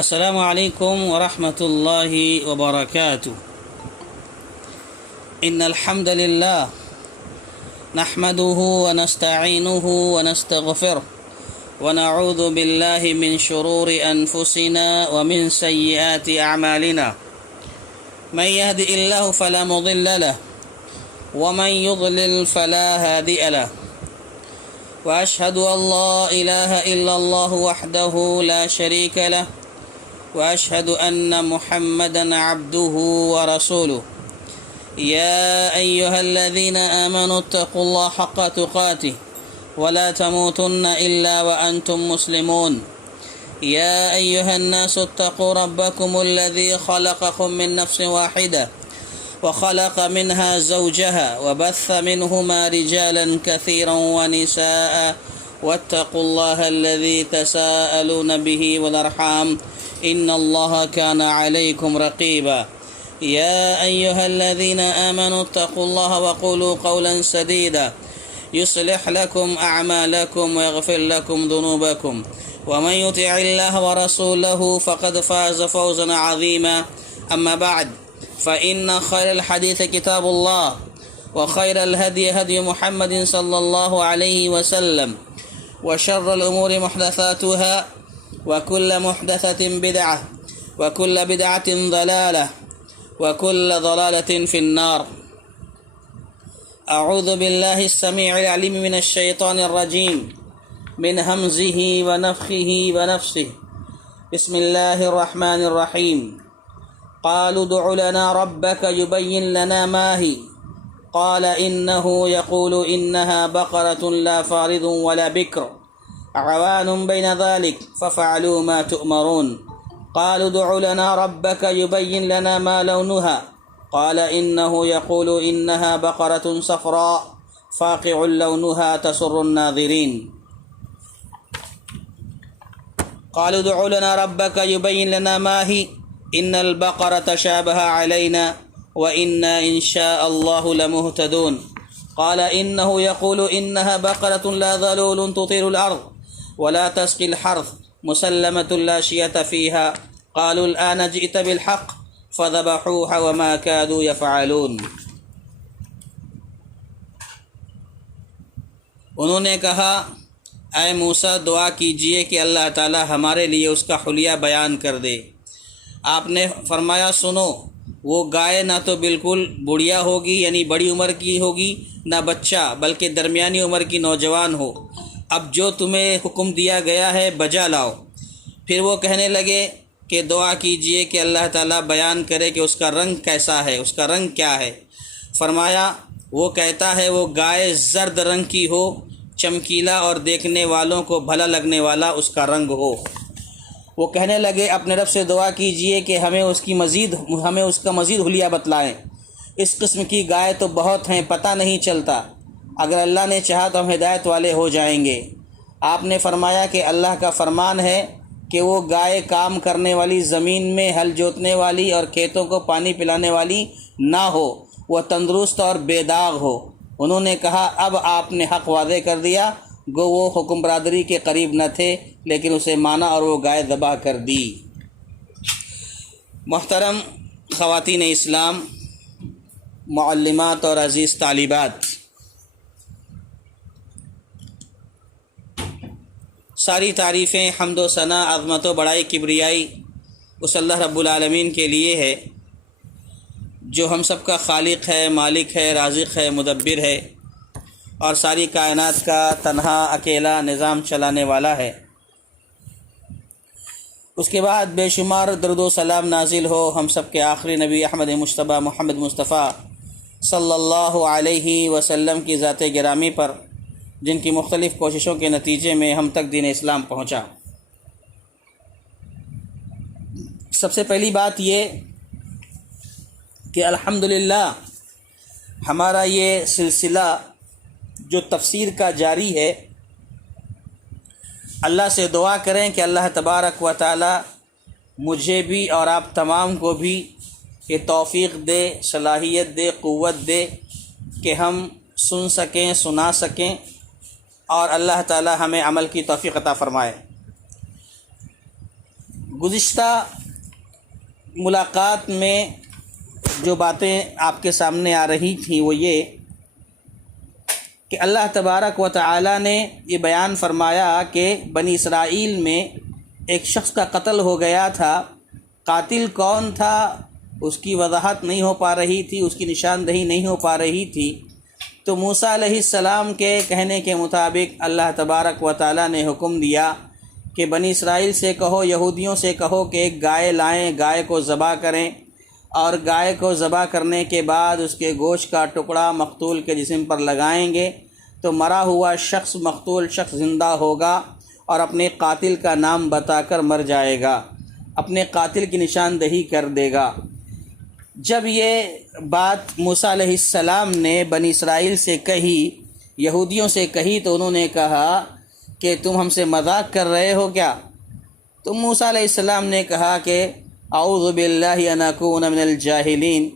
السلام علیکم ورحمۃ اللہ وبرکاتہ۔ ان الحمد للہ نحمده ونستعینه ونستغفره ونعوذ باللہ من شرور انفسنا ومن سیئات اعمالنا من يهد الله فلا مضل له ومن يضلل فلا هادي له واشهد ان لا اله الا الله وحده لا شريك له واشهد ان محمدا عبده ورسوله يا ايها الذين امنوا اتقوا الله حق تقاته ولا تموتن الا وانتم مسلمون يا ايها الناس اتقوا ربكم الذي خلقكم من نفس واحده وخلق منها زوجها وبث منهما رجالا كثيرا ونساء واتقوا الله الذي تساءلون به والارحام ان الله كان عليكم رقيبا يا ايها الذين امنوا اتقوا الله وقولوا قولا سديدا يصلح لكم اعمالكم ويغفر لكم ذنوبكم ومن يطع الله ورسوله فقد فاز فوزا عظيما اما بعد فان خير الحديث كتاب الله وخير الهدي هدي محمد صلى الله عليه وسلم وشر الامور محدثاتها وكل محدثة بدعة وكل بدعة ضلالة وكل ضلالة في النار۔ أعوذ بالله السميع العليم من الشيطان الرجيم من همزه ونفخه ونفسه بسم الله الرحمن الرحيم قالوا ادع لنا ربك يبين لنا ما هي قال إنه يقول إنها بقرة لا فارض ولا بكر عوان بين ذلك ففعلوا ما تؤمرون قالوا ادع لنا ربك يبين لنا ما لونها قال إنه يقول إنها بقرة صفراء فاقع لونها تسر الناظرين قالوا ادع لنا ربك يبين لنا ما هي إن البقرة شابه علينا وإنا إن شاء الله لمهتدون قال إنه يقول إنها بقرة لا ذلول تطير الأرض ولا تسقي الحرث مسلمة لا شية فيها قالوا الآن جئت بالحق فذبحوها وما كادوا يفعلون۔ انہوں نے کہا اے موسیٰ دعا کیجئے کہ اللہ تعالی ہمارے لیے اس کا حلیہ بیان کر دے۔ آپ نے فرمایا سنو، وہ گائے نہ تو بالکل بڑھیا ہوگی یعنی بڑی عمر کی ہوگی، نہ بچہ بلکہ درمیانی عمر کی نوجوان ہو۔ اب جو تمہیں حکم دیا گیا ہے بجا لاؤ۔ پھر وہ کہنے لگے کہ دعا کیجئے کہ اللہ تعالیٰ بیان کرے کہ اس کا رنگ کیسا ہے، اس کا رنگ کیا ہے۔ فرمایا وہ کہتا ہے وہ گائے زرد رنگ کی ہو، چمکیلا اور دیکھنے والوں کو بھلا لگنے والا اس کا رنگ ہو۔ وہ کہنے لگے اپنے رب سے دعا کیجئے کہ ہمیں اس کا مزید حلیہ بتلائیں۔ اس قسم کی گائے تو بہت ہیں، پتہ نہیں چلتا، اگر اللہ نے چاہا تو ہم ہدایت والے ہو جائیں گے۔ آپ نے فرمایا کہ اللہ کا فرمان ہے کہ وہ گائے کام کرنے والی، زمین میں ہل جوتنے والی اور کھیتوں کو پانی پلانے والی نہ ہو، وہ تندرست اور بے داغ ہو۔ انہوں نے کہا اب آپ نے حق واضح کر دیا، گو وہ حکم برادری کے قریب نہ تھے لیکن اسے مانا اور وہ گائے ذبح کر دی۔ محترم خواتین اسلام، معلمات اور عزیز طالبات، ساری تعریفیں، حمد و ثنا، عظمت و بڑائی، کبریائی اس اللہ رب العالمین کے لیے ہے جو ہم سب کا خالق ہے، مالک ہے، رازق ہے، مدبر ہے اور ساری کائنات کا تنہا اکیلا نظام چلانے والا ہے۔ اس کے بعد بے شمار درود و سلام نازل ہو ہم سب کے آخری نبی احمد مجتبیٰ محمد مصطفیٰ صلی اللہ علیہ وسلم کی ذات گرامی پر، جن کی مختلف کوششوں کے نتیجے میں ہم تک دین اسلام پہنچا۔ سب سے پہلی بات یہ کہ الحمدللہ ہمارا یہ سلسلہ جو تفسیر کا جاری ہے، اللہ سے دعا کریں کہ اللہ تبارک و تعالی مجھے بھی اور آپ تمام کو بھی یہ توفیق دے، صلاحیت دے، قوت دے کہ ہم سن سکیں، سنا سکیں اور اللہ تعالی ہمیں عمل کی توفیق عطا فرمائے۔ گزشتہ ملاقات میں جو باتیں آپ کے سامنے آ رہی تھیں وہ یہ کہ اللہ تبارک و تعالی نے یہ بیان فرمایا کہ بنی اسرائیل میں ایک شخص کا قتل ہو گیا تھا. قاتل کون تھا اس کی وضاحت نہیں ہو پا رہی تھی، اس کی نشاندہی نہیں ہو پا رہی تھی. تو موسیٰ علیہ السلام کے کہنے کے مطابق اللہ تبارک و تعالی نے حکم دیا کہ بنی اسرائیل سے کہو، یہودیوں سے کہو کہ ایک گائے لائیں، گائے کو ذبح کریں، اور گائے کو ذبح کرنے کے بعد اس کے گوشت کا ٹکڑا مقتول کے جسم پر لگائیں گے تو مرا ہوا شخص، مقتول شخص زندہ ہوگا اور اپنے قاتل کا نام بتا کر مر جائے گا، اپنے قاتل کی نشاندہی کر دے گا. جب یہ بات موسیٰ علیہ السلام نے بنی اسرائیل سے کہی، یہودیوں سے کہی، تو انہوں نے کہا کہ تم ہم سے مذاق کر رہے ہو کیا؟ تو موسیٰ علیہ السلام نے کہا کہ اعوذ باللہ ان اکون من الجاہلین،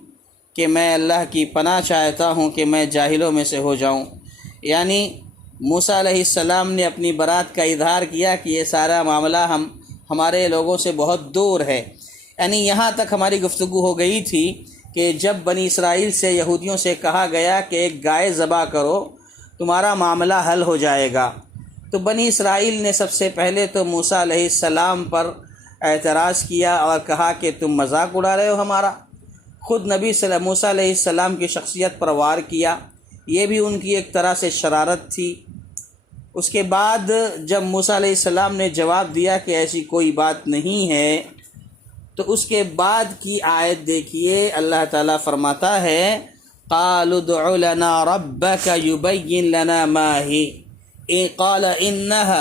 کہ میں اللہ کی پناہ چاہتا ہوں کہ میں جاہلوں میں سے ہو جاؤں. یعنی موسیٰ علیہ السلام نے اپنی برات کا اظہار کیا کہ یہ سارا معاملہ ہمارے لوگوں سے بہت دور ہے. یعنی یہاں تک ہماری گفتگو ہو گئی تھی کہ جب بنی اسرائیل سے، یہودیوں سے کہا گیا کہ ایک گائے ذبح کرو تمہارا معاملہ حل ہو جائے گا، تو بنی اسرائیل نے سب سے پہلے تو موسیٰ علیہ السلام پر اعتراض کیا اور کہا کہ تم مذاق اڑا رہے ہو ہمارا. خود نبی موسیٰ علیہ السلام کی شخصیت پر وار کیا، یہ بھی ان کی ایک طرح سے شرارت تھی. اس کے بعد جب موسیٰ علیہ السلام نے جواب دیا کہ ایسی کوئی بات نہیں ہے، تو اس کے بعد کی آیت دیکھیے، اللہ تعالیٰ فرماتا ہے قالوا ادع لنا ربك يبين لنا ما هي قال انها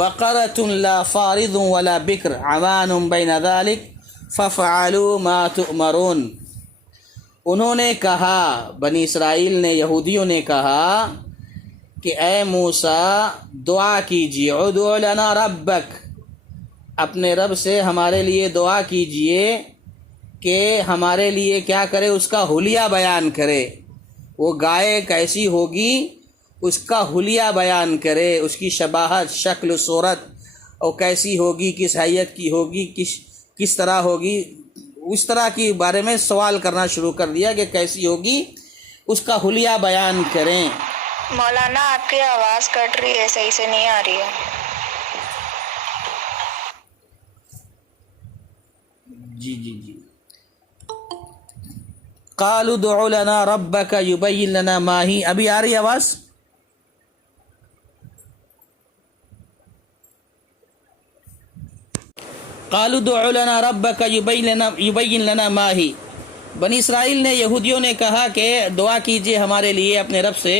بقرة لا فارض ولا بكر عوان بين ذلك ففعلوا ما تؤمرون. انہوں نے کہا، بنی اسرائیل نے، یہودیوں نے کہا کہ اے موسیٰ دعا کیجیے، ادع لنا ربک، اپنے رب سے ہمارے لیے دعا کیجئے کہ ہمارے لیے کیا کرے، اس کا حلیہ بیان کرے. وہ گائے کیسی ہوگی اس کا حلیہ بیان کرے، اس کی شباہت، شکل و صورت، اور کیسی ہوگی، کس حیت کی ہوگی، کس طرح ہوگی، اس طرح کی بارے میں سوال کرنا شروع کر دیا کہ کیسی ہوگی، اس کا حلیہ بیان کریں. مولانا آپ کی آواز کٹ رہی ہے، صحیح سے نہیں آ رہی ہے. جی قالوا ادع لنا ربك يبين لنا ما هي. ابھی آ رہی آواز؟ قالوا ادع لنا ربك يبين لنا ما هي. بنی اسرائیل نے، یہودیوں نے کہا کہ دعا کیجئے ہمارے لیے اپنے رب سے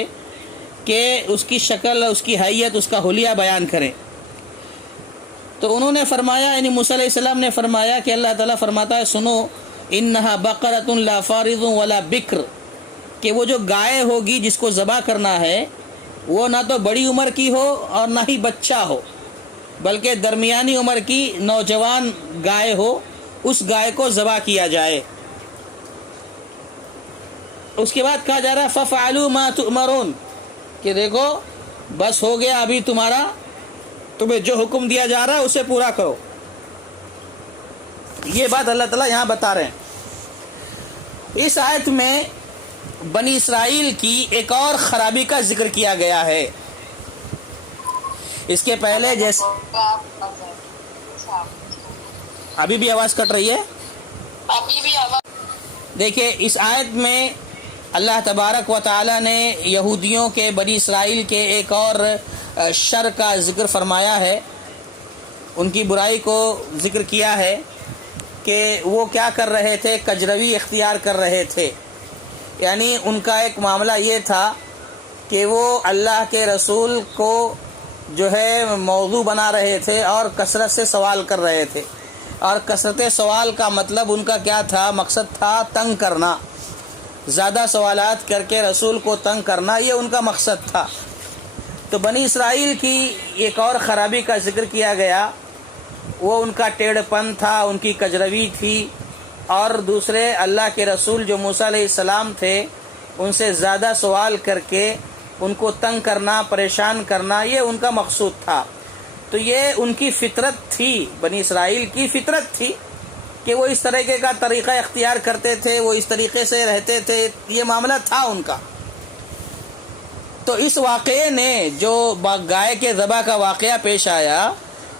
کہ اس کی شکل، اس کی حیت، اس کا حلیہ بیان کریں. تو انہوں نے فرمایا، یعنی موسیٰ علیہ السلام نے فرمایا کہ اللہ تعالیٰ فرماتا ہے سنو، انہا بقرۃ لا فارض ولا بکر، کہ وہ جو گائے ہوگی جس کو ذبح کرنا ہے وہ نہ تو بڑی عمر کی ہو اور نہ ہی بچہ ہو، بلکہ درمیانی عمر کی نوجوان گائے ہو، اس گائے کو ذبح کیا جائے. اس کے بعد کہا جا رہا ہے فَفْعَلُوا مَا تُؤْمَرُونَ، کہ دیکھو بس ہو گیا ابھی تمہیں جو حکم دیا جا رہا ہے اسے پورا کرو. یہ بات اللہ تعالیٰ یہاں بتا رہے ہیں. اس آیت میں بنی اسرائیل کی ایک اور خرابی کا ذکر کیا گیا ہے. اس کے پہلے جیسے ابھی بھی آواز کٹ رہی ہے، دیکھیں اس آیت میں اللہ تبارک و تعالی نے یہودیوں کے، بنی اسرائیل کے ایک اور شر کا ذکر فرمایا ہے، ان کی برائی کو ذکر کیا ہے کہ وہ کیا کر رہے تھے، کجروی اختیار کر رہے تھے. یعنی ان کا ایک معاملہ یہ تھا کہ وہ اللہ کے رسول کو جو ہے موضوع بنا رہے تھے اور کثرت سے سوال کر رہے تھے. اور کثرت سوال کا مطلب ان کا کیا تھا، مقصد تھا تنگ کرنا، زیادہ سوالات کر کے رسول کو تنگ کرنا، یہ ان کا مقصد تھا. تو بنی اسرائیل کی ایک اور خرابی کا ذکر کیا گیا، وہ ان کا ٹیڑھ پن تھا، ان کی کجروی تھی، اور دوسرے اللہ کے رسول جو موسیٰ علیہ السلام تھے ان سے زیادہ سوال کر کے ان کو تنگ کرنا، پریشان کرنا، یہ ان کا مقصود تھا. تو یہ ان کی فطرت تھی، بنی اسرائیل کی فطرت تھی کہ وہ اس طریقے کا طریقہ اختیار کرتے تھے، وہ اس طریقے سے رہتے تھے، یہ معاملہ تھا ان کا۔ تو اس واقعے نے جو گائے کے ذبح کا واقعہ پیش آیا،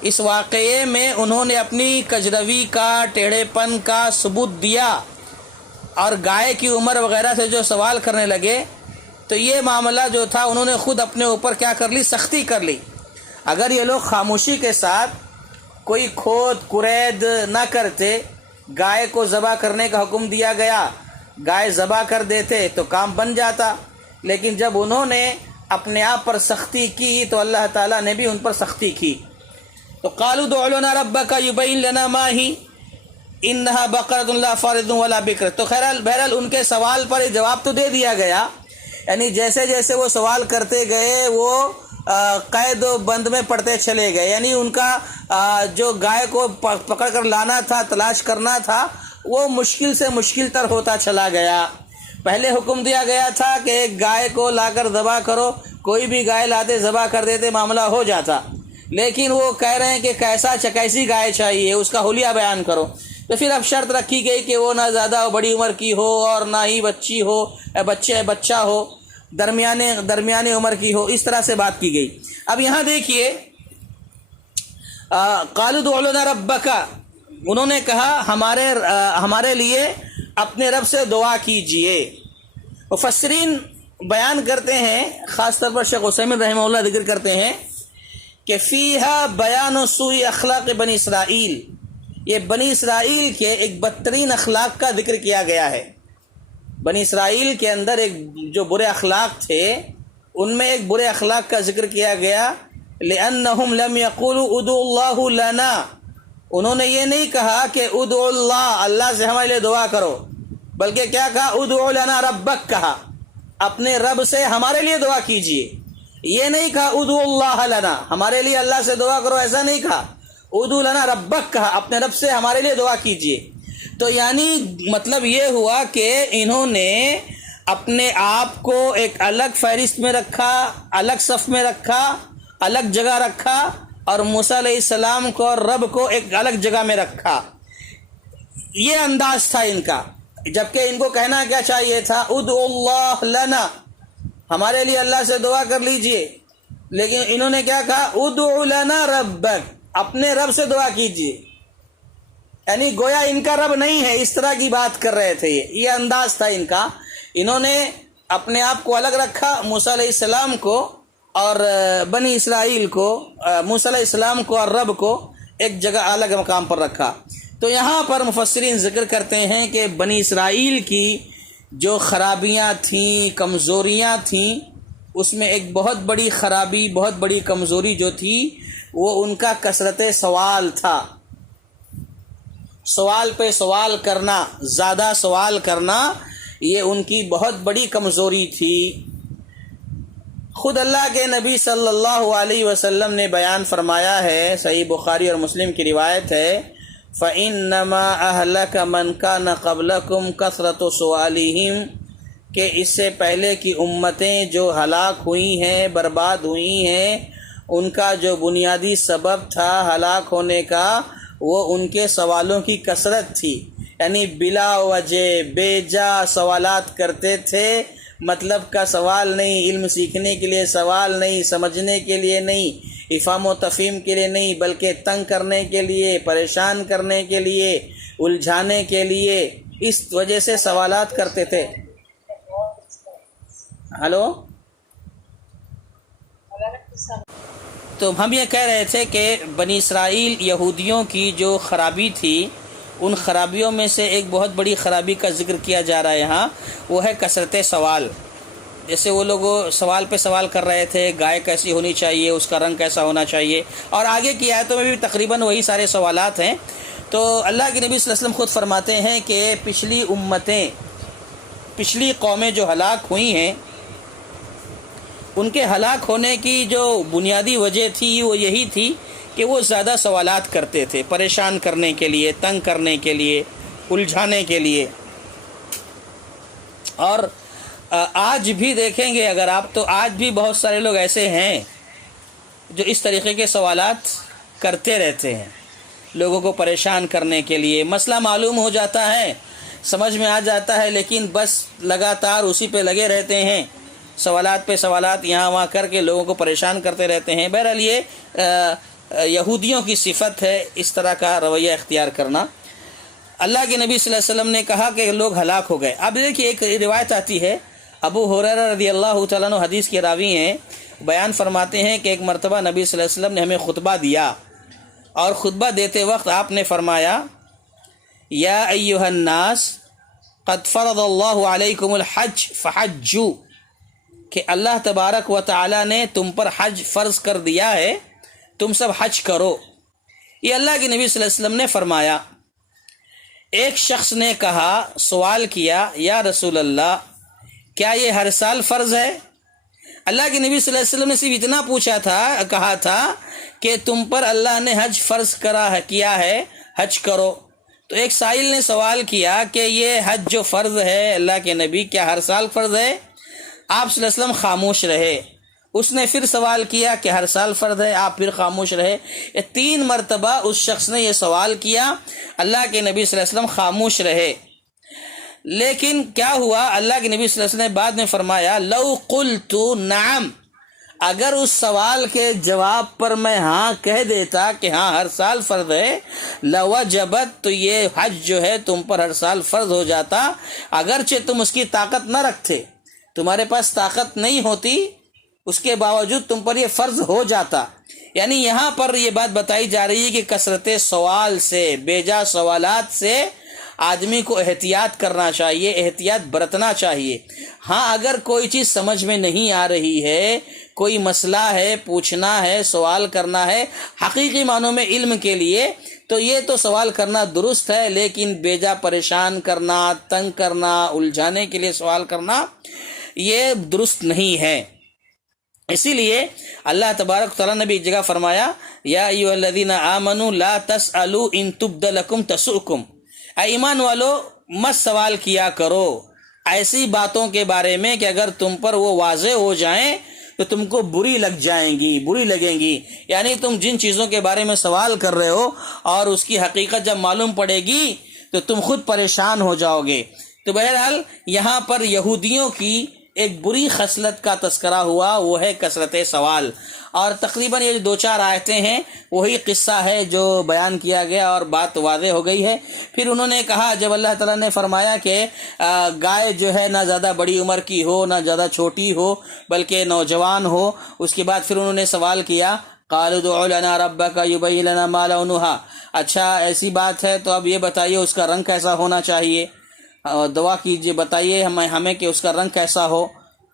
اس واقعے میں انہوں نے اپنی کجروی کا، ٹیڑھے پن کا ثبوت دیا، اور گائے کی عمر وغیرہ سے جو سوال کرنے لگے، تو یہ معاملہ جو تھا انہوں نے خود اپنے اوپر کیا کر لی، سختی کر لی۔ اگر یہ لوگ خاموشی کے ساتھ کوئی کھود کرید نہ کرتے، گائے کو ذبح کرنے کا حکم دیا گیا، گائے ذبح کر دیتے تو کام بن جاتا، لیکن جب انہوں نے اپنے آپ پر سختی کی تو اللہ تعالیٰ نے بھی ان پر سختی کی۔ تو قالوا ادع لنا ربک یبین لنا ما ہی انہا بقرۃ لا فارض ولا بکر۔ تو بہرحال ان کے سوال پر جواب تو دے دیا گیا، یعنی جیسے جیسے وہ سوال کرتے گئے وہ قید و بند میں پڑتے چلے گئے، یعنی ان کا جو گائے کو پکڑ کر لانا تھا، تلاش کرنا تھا، وہ مشکل سے مشکل تر ہوتا چلا گیا۔ پہلے حکم دیا گیا تھا کہ ایک گائے کو لا کر ذبح کرو، کوئی بھی گائے لاتے ذبح کر دیتے، معاملہ ہو جاتا، لیکن وہ کہہ رہے ہیں کہ کیسی گائے چاہیے، اس کا حلیہ بیان کرو۔ تو پھر اب شرط رکھی گئی کہ وہ نہ زیادہ بڑی عمر کی ہو اور نہ ہی بچی ہو، بچہ ہو، درمیانے عمر کی ہو، اس طرح سے بات کی گئی۔ اب یہاں دیکھیے، قالوا ادع لنا ربک، انہوں نے کہا ہمارے لیے اپنے رب سے دعا کیجئے۔ مفسرین بیان کرتے ہیں، خاص طور پر شیخ عثیمین رحمہ اللہ ذکر کرتے ہیں کہ فیہا بیان سوء اخلاق بنی اسرائیل، یہ بنی اسرائیل کے ایک بدترین اخلاق کا ذکر کیا گیا ہے۔ بنی اسرائیل کے اندر ایک جو برے اخلاق تھے، ان میں ایک برے اخلاق کا ذکر کیا گیا، لأنہم لم یقولوا ادعوا اللہ لنا، انہوں نے یہ نہیں کہا کہ ادعوا اللہ سے ہمارے لیے دعا کرو، بلکہ کیا کہا، ادعوا لنا ربک، کہا اپنے رب سے ہمارے لیے دعا کیجئے۔ یہ نہیں کہا ادعوا اللہ لنا، ہمارے لیے اللہ سے دعا کرو، ایسا نہیں کہا، ادعوا لنا ربک کہا، اپنے رب سے ہمارے لیے دعا کیجئے۔ تو یعنی مطلب یہ ہوا کہ انہوں نے اپنے آپ کو ایک الگ فہرست میں رکھا، الگ صف میں رکھا، الگ جگہ رکھا، اور موسیٰ علیہ السلام کو اور رب کو ایک الگ جگہ میں رکھا۔ یہ انداز تھا ان کا، جبکہ ان کو کہنا کیا چاہیے تھا، ادعوا اللہ لنا، ہمارے لیے اللہ سے دعا کر لیجئے، لیکن انہوں نے کیا کہا، ادعوا لنا ربک، اپنے رب سے دعا کیجئے، یعنی گویا ان کا رب نہیں ہے، اس طرح کی بات کر رہے تھے۔ یہ انداز تھا ان کا، انہوں نے اپنے آپ کو الگ رکھا، موسیٰ علیہ السلام کو اور بنی اسرائیل کو، موسیٰ علیہ السلام کو اور رب کو ایک جگہ الگ مقام پر رکھا۔ تو یہاں پر مفسرین ذکر کرتے ہیں کہ بنی اسرائیل کی جو خرابیاں تھیں، کمزوریاں تھیں، اس میں ایک بہت بڑی خرابی، بہت بڑی کمزوری جو تھی وہ ان کا کثرت سوال تھا، سوال پہ سوال کرنا، زیادہ سوال کرنا، یہ ان کی بہت بڑی کمزوری تھی۔ خود اللہ کے نبی صلی اللہ علیہ وسلم نے بیان فرمایا ہے، صحیح بخاری اور مسلم کی روایت ہے، فَإِنَّمَا أَهْلَكَ مَنْ كَانَ قَبْلَكُمْ كَثْرَةُ سُؤَالِهِمْ، کہ اس سے پہلے کی امتیں جو ہلاک ہوئی ہیں، برباد ہوئی ہیں، ان کا جو بنیادی سبب تھا ہلاک ہونے کا، وہ ان کے سوالوں کی کثرت تھی، یعنی بلا وجہ بے جا سوالات کرتے تھے، مطلب کا سوال نہیں، علم سیکھنے کے لیے سوال نہیں، سمجھنے کے لیے نہیں، افہام و تفہیم کے لیے نہیں، بلکہ تنگ کرنے کے لیے، پریشان کرنے کے لیے، الجھانے کے لیے، اس وجہ سے سوالات کرتے تھے۔ ہلو، تو ہم یہ کہہ رہے تھے کہ بنی اسرائیل یہودیوں کی جو خرابی تھی، ان خرابیوں میں سے ایک بہت بڑی خرابی کا ذکر کیا جا رہا ہے یہاں، وہ ہے کثرت سوال۔ جیسے وہ لوگ سوال پہ سوال کر رہے تھے، گائے کیسی ہونی چاہیے، اس کا رنگ کیسا ہونا چاہیے، اور آگے کی آیتوں میں بھی تقریباً وہی سارے سوالات ہیں۔ تو اللہ کے نبی صلی اللہ علیہ وسلم خود فرماتے ہیں کہ پچھلی امتیں، پچھلی قومیں جو ہلاک ہوئی ہیں، ان کے ہلاک ہونے کی جو بنیادی وجہ تھی وہ یہی تھی کہ وہ زیادہ سوالات کرتے تھے، پریشان کرنے کے لیے، تنگ کرنے کے لیے، الجھانے کے لیے۔ اور آج بھی دیکھیں گے اگر آپ، تو آج بھی بہت سارے لوگ ایسے ہیں جو اس طریقے کے سوالات کرتے رہتے ہیں لوگوں کو پریشان کرنے کے لیے. مسئلہ معلوم ہو جاتا ہے، سمجھ میں آ جاتا ہے، لیکن بس لگاتار اسی پہ لگے رہتے ہیں، سوالات پہ سوالات یہاں وہاں کر کے لوگوں کو پریشان کرتے رہتے ہیں. بہرحال یہ یہودیوں کی صفت ہے اس طرح کا رویہ اختیار کرنا. اللہ کے نبی صلی اللہ علیہ وسلم نے کہا کہ لوگ ہلاک ہو گئے. اب دیکھیے ایک روایت آتی ہے، ابو ہریرہ رضی اللہ تعالیٰ عنہ حدیث کے راوی ہیں، بیان فرماتے ہیں کہ ایک مرتبہ نبی صلی اللہ علیہ وسلم نے ہمیں خطبہ دیا، اور خطبہ دیتے وقت آپ نے فرمایا یا ایھا الناس قد فرض اللہ علیکم الحج فحجوا، کہ اللہ تبارک و تعالی نے تم پر حج فرض کر دیا ہے، تم سب حج کرو. یہ اللہ کے نبی صلی اللہ علیہ وسلم نے فرمایا. ایک شخص نے کہا، سوال کیا، یا رسول اللہ کیا یہ ہر سال فرض ہے؟ اللہ کے نبی صلی اللہ علیہ وسلم نے صرف اتنا کہا تھا کہ تم پر اللہ نے حج فرض کیا ہے، حج کرو. تو ایک سائل نے سوال کیا کہ یہ حج جو فرض ہے اللہ کے نبی، کیا ہر سال فرض ہے؟ آپ صلی اللہ علیہ وسلم خاموش رہے. اس نے پھر سوال کیا کہ ہر سال فرض ہے، آپ پھر خاموش رہے. یہ 3 مرتبہ اس شخص نے یہ سوال کیا، اللہ کے نبی صلی اللہ علیہ وسلم خاموش رہے. لیکن کیا ہوا؟ اللہ کے نبی صلی اللہ علیہ وسلم نے بعد میں فرمایا لو قلت نعم، اگر اس سوال کے جواب پر میں ہاں کہہ دیتا کہ ہاں ہر سال فرض ہے، لوجبت، تو یہ حج جو ہے تم پر ہر سال فرض ہو جاتا، اگرچہ تم اس کی طاقت نہ رکھتے، تمہارے پاس طاقت نہیں ہوتی، اس کے باوجود تم پر یہ فرض ہو جاتا. یعنی یہاں پر یہ بات بتائی جا رہی ہے کہ کثرت سوال سے، بیجا سوالات سے آدمی کو احتیاط کرنا چاہیے، احتیاط برتنا چاہیے. ہاں اگر کوئی چیز سمجھ میں نہیں آ رہی ہے، کوئی مسئلہ ہے، پوچھنا ہے، سوال کرنا ہے حقیقی معنوں میں علم کے لیے، تو یہ تو سوال کرنا درست ہے، لیکن بیجا پریشان کرنا، تنگ کرنا، الجھانے کے لیے سوال کرنا یہ درست نہیں ہے. اسی لیے اللہ تبارک تعالیٰ نے بھی ایک جگہ فرمایا یا ایھا الذین آمنوا لا تسألوا ان تبد لکم تسؤکم، اے ایمان والو مت سوال کیا کرو ایسی باتوں کے بارے میں کہ اگر تم پر وہ واضح ہو جائیں تو تم کو بری لگ جائیں گی، بری لگیں گی. یعنی تم جن چیزوں کے بارے میں سوال کر رہے ہو اور اس کی حقیقت جب معلوم پڑے گی تو تم خود پریشان ہو جاؤ گے. تو بہرحال یہاں پر یہودیوں کی ایک بری خصلت کا تذکرہ ہوا، وہ ہے کثرت سوال. اور تقریباً یہ 2-4 آیتیں ہیں، وہی قصہ ہے جو بیان کیا گیا اور بات واضح ہو گئی ہے. پھر انہوں نے کہا، جب اللہ تعالیٰ نے فرمایا کہ گائے جو ہے نہ زیادہ بڑی عمر کی ہو نہ زیادہ چھوٹی ہو بلکہ نوجوان ہو، اس کے بعد پھر انہوں نے سوال کیا قالوا ادع لنا ربک یبین لنا ما لونھا، اچھا ایسی بات ہے تو اب یہ بتائیے اس کا رنگ کیسا ہونا چاہیے، دعا کیجئے، بتائیے ہمیں کہ اس کا رنگ کیسا ہو،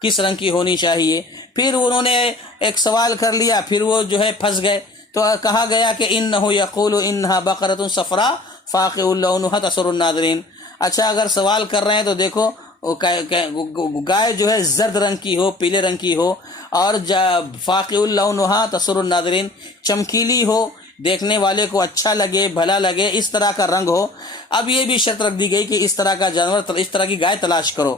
کس رنگ کی ہونی چاہیے. پھر انہوں نے ایک سوال کر لیا، پھر وہ جو ہے پھنس گئے. تو کہا گیا کہ انہ یقول انہا بقرۃ صفراء فاقع لونھا تسر الناظرین. اچھا اگر سوال کر رہے ہیں تو دیکھو گائے جو ہے زرد رنگ کی ہو، پیلے رنگ کی ہو، اور فاقع لونھا تسر الناظرین، چمکیلی ہو، دیکھنے والے کو اچھا لگے، بھلا لگے، اس طرح کا رنگ ہو. اب یہ بھی شرط رکھ دی گئی کہ اس طرح کا جانور، اس طرح کی گائے تلاش کرو.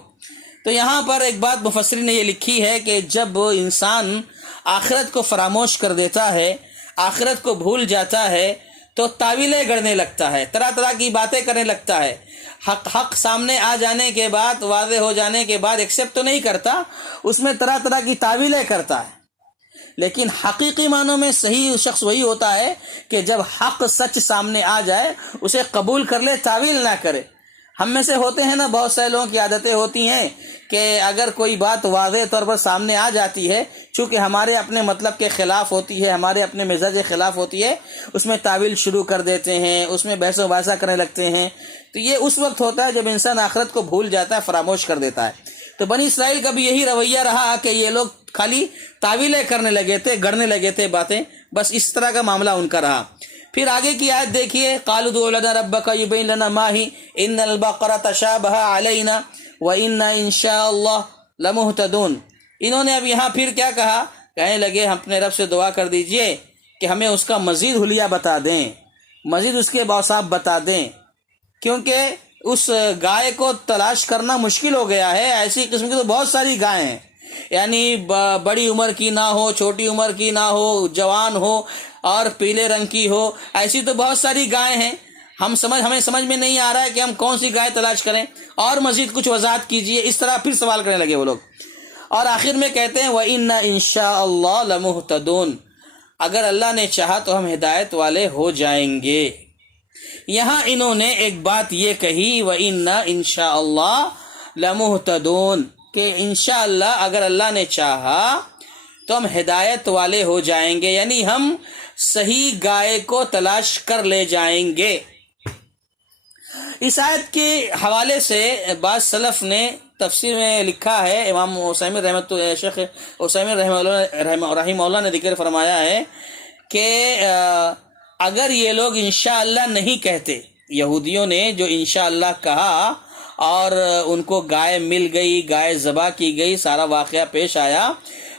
تو یہاں پر ایک بات مفسرین نے یہ لکھی ہے کہ جب انسان آخرت کو فراموش کر دیتا ہے، آخرت کو بھول جاتا ہے، تو تعویلیں گڑنے لگتا ہے، طرح طرح کی باتیں کرنے لگتا ہے. حق سامنے آ جانے کے بعد، واضح ہو جانے کے بعد ایکسیپٹ تو نہیں کرتا، اس میں طرح طرح کی تعویلیں کرتا ہے. لیکن حقیقی معنوں میں صحیح شخص وہی ہوتا ہے کہ جب حق سچ سامنے آ جائے اسے قبول کر لے، تعویل نہ کرے. ہم میں سے ہوتے ہیں نا، بہت سارے لوگوں کی عادتیں ہوتی ہیں کہ اگر کوئی بات واضح طور پر سامنے آ جاتی ہے، چونکہ ہمارے اپنے مطلب کے خلاف ہوتی ہے، ہمارے اپنے مزاج کے خلاف ہوتی ہے، اس میں تعویل شروع کر دیتے ہیں، اس میں بحث و مباحثہ کرنے لگتے ہیں. تو یہ اس وقت ہوتا ہے جب انسان آخرت کو بھول جاتا ہے، فراموش کر دیتا ہے. تو بنی اسرائیل کا بھی یہی رویہ رہا کہ یہ لوگ خالی تعویلیں کرنے لگے تھے، گڑنے لگے تھے باتیں، بس اس طرح کا معاملہ ان کا رہا. پھر آگے کی آیت دیکھیے، قالوا ادع لنا ربک یبین لنا ما ہی ان البقرۃ تشابہ علینا وإنا ان شاء اللہ لمہتدون. انہوں نے اب یہاں پھر کیا کہا، کہنے لگے ہم اپنے رب سے دعا کر دیجئے کہ ہمیں اس کا مزید حلیہ بتا دیں، مزید اس کے اوصاف بتا دیں، کیونکہ اس گائے کو تلاش کرنا مشکل ہو گیا ہے. ایسی قسم کی تو بہت ساری گائیں ہیں، یعنی بڑی عمر کی نہ ہو، چھوٹی عمر کی نہ ہو، جوان ہو اور پیلے رنگ کی ہو. ایسی تو بہت ساری گائے ہیں، ہمیں سمجھ میں نہیں آ رہا ہے کہ ہم کون سی گائے تلاش کریں، اور مزید کچھ وضاحت کیجئے. اس طرح پھر سوال کرنے لگے وہ لوگ، اور آخر میں کہتے ہیں وَإِنَّ إِن شَاءَ اللَّهُ لَمُهْتَدُونَ، اگر اللہ نے چاہا تو ہم ہدایت والے ہو جائیں گے. یہاں انہوں نے ایک بات یہ کہی وَإِنَّ إِن شَاءَ اللَّهُ لَمُهْتَدُونَ، کہ انشاءاللہ اگر اللہ نے چاہا تو ہم ہدایت والے ہو جائیں گے، یعنی ہم صحیح گائے کو تلاش کر لے جائیں گے. اس آیت کے حوالے سے بعض سلف نے تفسیر میں لکھا ہے، امام عثیمین شیخ عثیمین رحمہ اللہ نے ذکر فرمایا ہے کہ اگر یہ لوگ انشاءاللہ نہیں کہتے، یہودیوں نے جو انشاءاللہ کہا اور ان کو گائے مل گئی، گائے ذبح کی گئی، سارا واقعہ پیش آیا،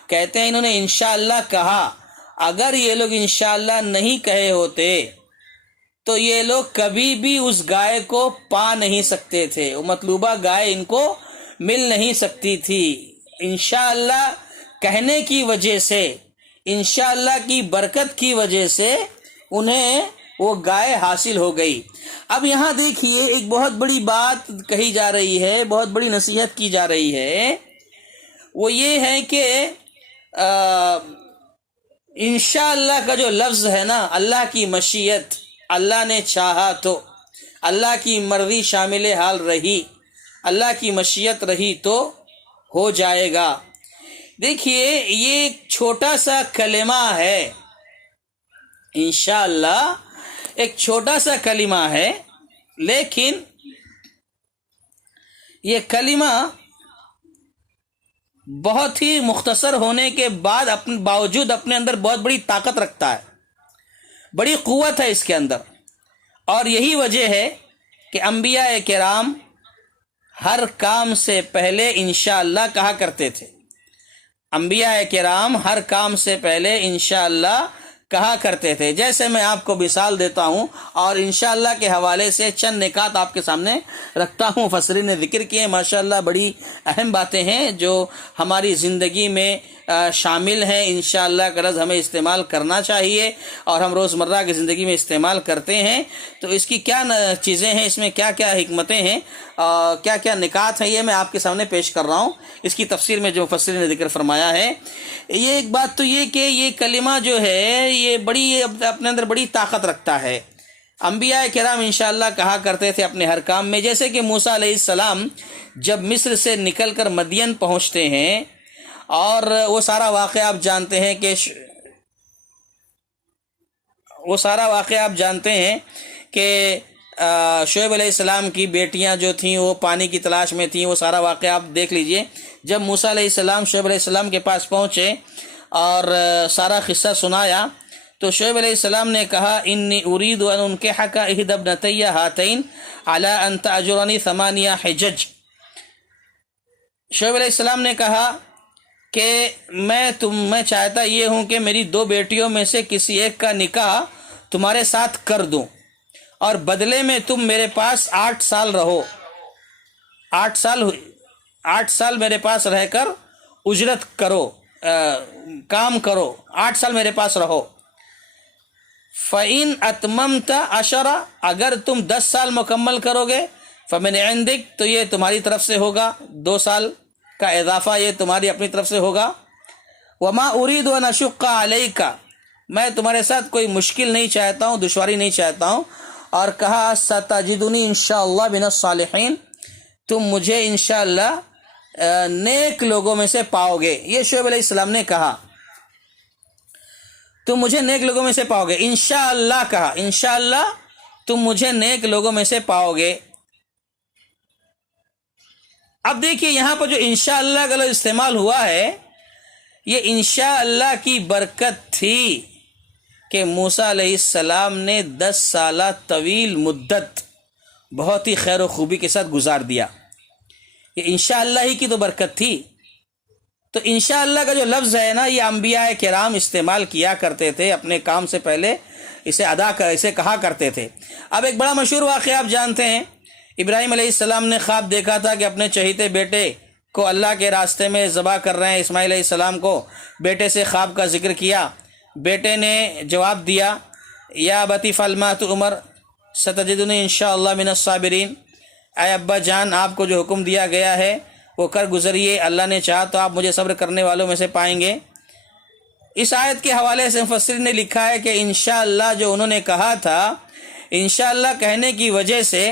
کہتے ہیں انہوں نے انشاءاللہ کہا، اگر یہ لوگ انشاءاللہ نہیں کہے ہوتے تو یہ لوگ کبھی بھی اس گائے کو پا نہیں سکتے تھے، وہ مطلوبہ گائے ان کو مل نہیں سکتی تھی. انشاءاللہ کہنے کی وجہ سے، انشاءاللہ کی برکت کی وجہ سے انہیں وہ گائے حاصل ہو گئی. اب یہاں دیکھیے ایک بہت بڑی بات کہی جا رہی ہے، بہت بڑی نصیحت کی جا رہی ہے، وہ یہ ہے کہ انشاءاللہ کا جو لفظ ہے نا، اللہ کی مشیت، اللہ نے چاہا تو، اللہ کی مرضی شامل حال رہی، اللہ کی مشیت رہی تو ہو جائے گا. دیکھیے یہ ایک چھوٹا سا کلمہ ہے، انشاءاللہ ایک چھوٹا سا کلمہ ہے، لیکن یہ کلمہ بہت ہی مختصر ہونے کے باوجود اپنے اندر بہت بڑی طاقت رکھتا ہے، بڑی قوت ہے اس کے اندر. اور یہی وجہ ہے کہ انبیاء کرام ہر کام سے پہلے انشاءاللہ کہا کرتے تھے. انبیاء کرام ہر کام سے پہلے انشاءاللہ کہا کرتے تھے. جیسے میں آپ کو مثال دیتا ہوں اور انشاءاللہ کے حوالے سے چند نکات آپ کے سامنے رکھتا ہوں. مفسرین نے ذکر کیے، ماشاءاللہ بڑی اہم باتیں ہیں جو ہماری زندگی میں شامل ہیں. انشاءاللہ کا لفظ ہمیں استعمال کرنا چاہیے اور ہم روزمرہ کی زندگی میں استعمال کرتے ہیں. تو اس کی کیا چیزیں ہیں، اس میں کیا کیا حکمتیں ہیں، کیا کیا نکات ہیں، یہ میں آپ کے سامنے پیش کر رہا ہوں. اس کی تفسیر میں جو مفسرین نے ذکر فرمایا ہے، یہ ایک بات تو یہ کہ یہ کلمہ جو ہے یہ بڑی اپنے اندر بڑی طاقت رکھتا ہے. انبیاء کرام انشاءاللہ کہا کرتے تھے اپنے ہر کام میں. جیسے کہ موسیٰ علیہ السلام جب مصر سے نکل کر مدین پہنچتے ہیں، اور وہ سارا واقعہ آپ جانتے ہیں کہ شعیب علیہ السلام کی بیٹیاں جو تھیں وہ پانی کی تلاش میں تھیں. وہ سارا واقعہ آپ دیکھ لیجئے. جب موسیٰ علیہ السلام شعیب علیہ السلام کے پاس پہنچے اور سارا قصہ سنایا تو شعیب علیہ السلام نے کہا انی ارید ان انکحک احدی ابنتی ہاتین علی ان تأجرنی 8 حجج. شعیب علیہ السلام نے کہا کہ میں چاہتا یہ ہوں کہ میری 2 بیٹیوں میں سے کسی ایک کا نکاح تمہارے ساتھ کر دوں، اور بدلے میں تم میرے پاس 8 سال رہو، 8 سال میرے پاس رہ کر اجرت کرو، کام کرو، 8 سال میرے پاس رہو. فَإِنْ أَتْمَمْتَ 10، اگر تم 10 سال مکمل کرو گے فَمِنْ عِنْدِكَ، تو یہ تمہاری طرف سے ہوگا، 2 سال کا اضافہ یہ تمہاری اپنی طرف سے ہوگا. وَمَا أُرِيدُ أَنْ أَشُقَّ عَلَيْكَ، میں تمہارے ساتھ کوئی مشکل نہیں چاہتا ہوں، دشواری نہیں چاہتا ہوں. اور کہا سَتَجِدُنِي إِنْ شَاءَ اللَّهُ مِنَ الصَّالِحِينَ، تم مجھے انشاءاللہ نیک لوگوں میں سے پاؤ گے. یہ شعیب علیہ السلام نے کہا تم مجھے نیک لوگوں میں سے پاؤ گے. انشاءاللہ کہا، انشاءاللہ تم مجھے نیک لوگوں میں سے پاؤ گے. اب دیکھیے یہاں پر جو انشاءاللہ کا لفظ استعمال ہوا ہے، یہ انشاءاللہ کی برکت تھی کہ موسیٰ علیہ السلام نے 10 سالہ طویل مدت بہت ہی خیر و خوبی کے ساتھ گزار دیا. یہ انشاءاللہ ہی کی تو برکت تھی. تو انشاءاللہ کا جو لفظ ہے نا، یہ انبیاء کرام استعمال کیا کرتے تھے اپنے کام سے پہلے، اسے کہا کرتے تھے. اب ایک بڑا مشہور واقعہ آپ جانتے ہیں، ابراہیم علیہ السلام نے خواب دیکھا تھا کہ اپنے چہیتے بیٹے کو اللہ کے راستے میں ذبح کر رہے ہیں، اسماعیل علیہ السلام کو بیٹے سے خواب کا ذکر کیا، بیٹے نے جواب دیا یا ابتی افعل ما تؤمر ستجدنی انشاءاللہ من الصابرین، اے ابا جان آپ کو جو حکم دیا گیا ہے وہ کر گزریے، اللہ نے چاہا تو آپ مجھے صبر کرنے والوں میں سے پائیں گے۔ اس آیت کے حوالے سے مفسرین نے لکھا ہے کہ انشاءاللہ جو انہوں نے کہا تھا، انشاءاللہ کہنے کی وجہ سے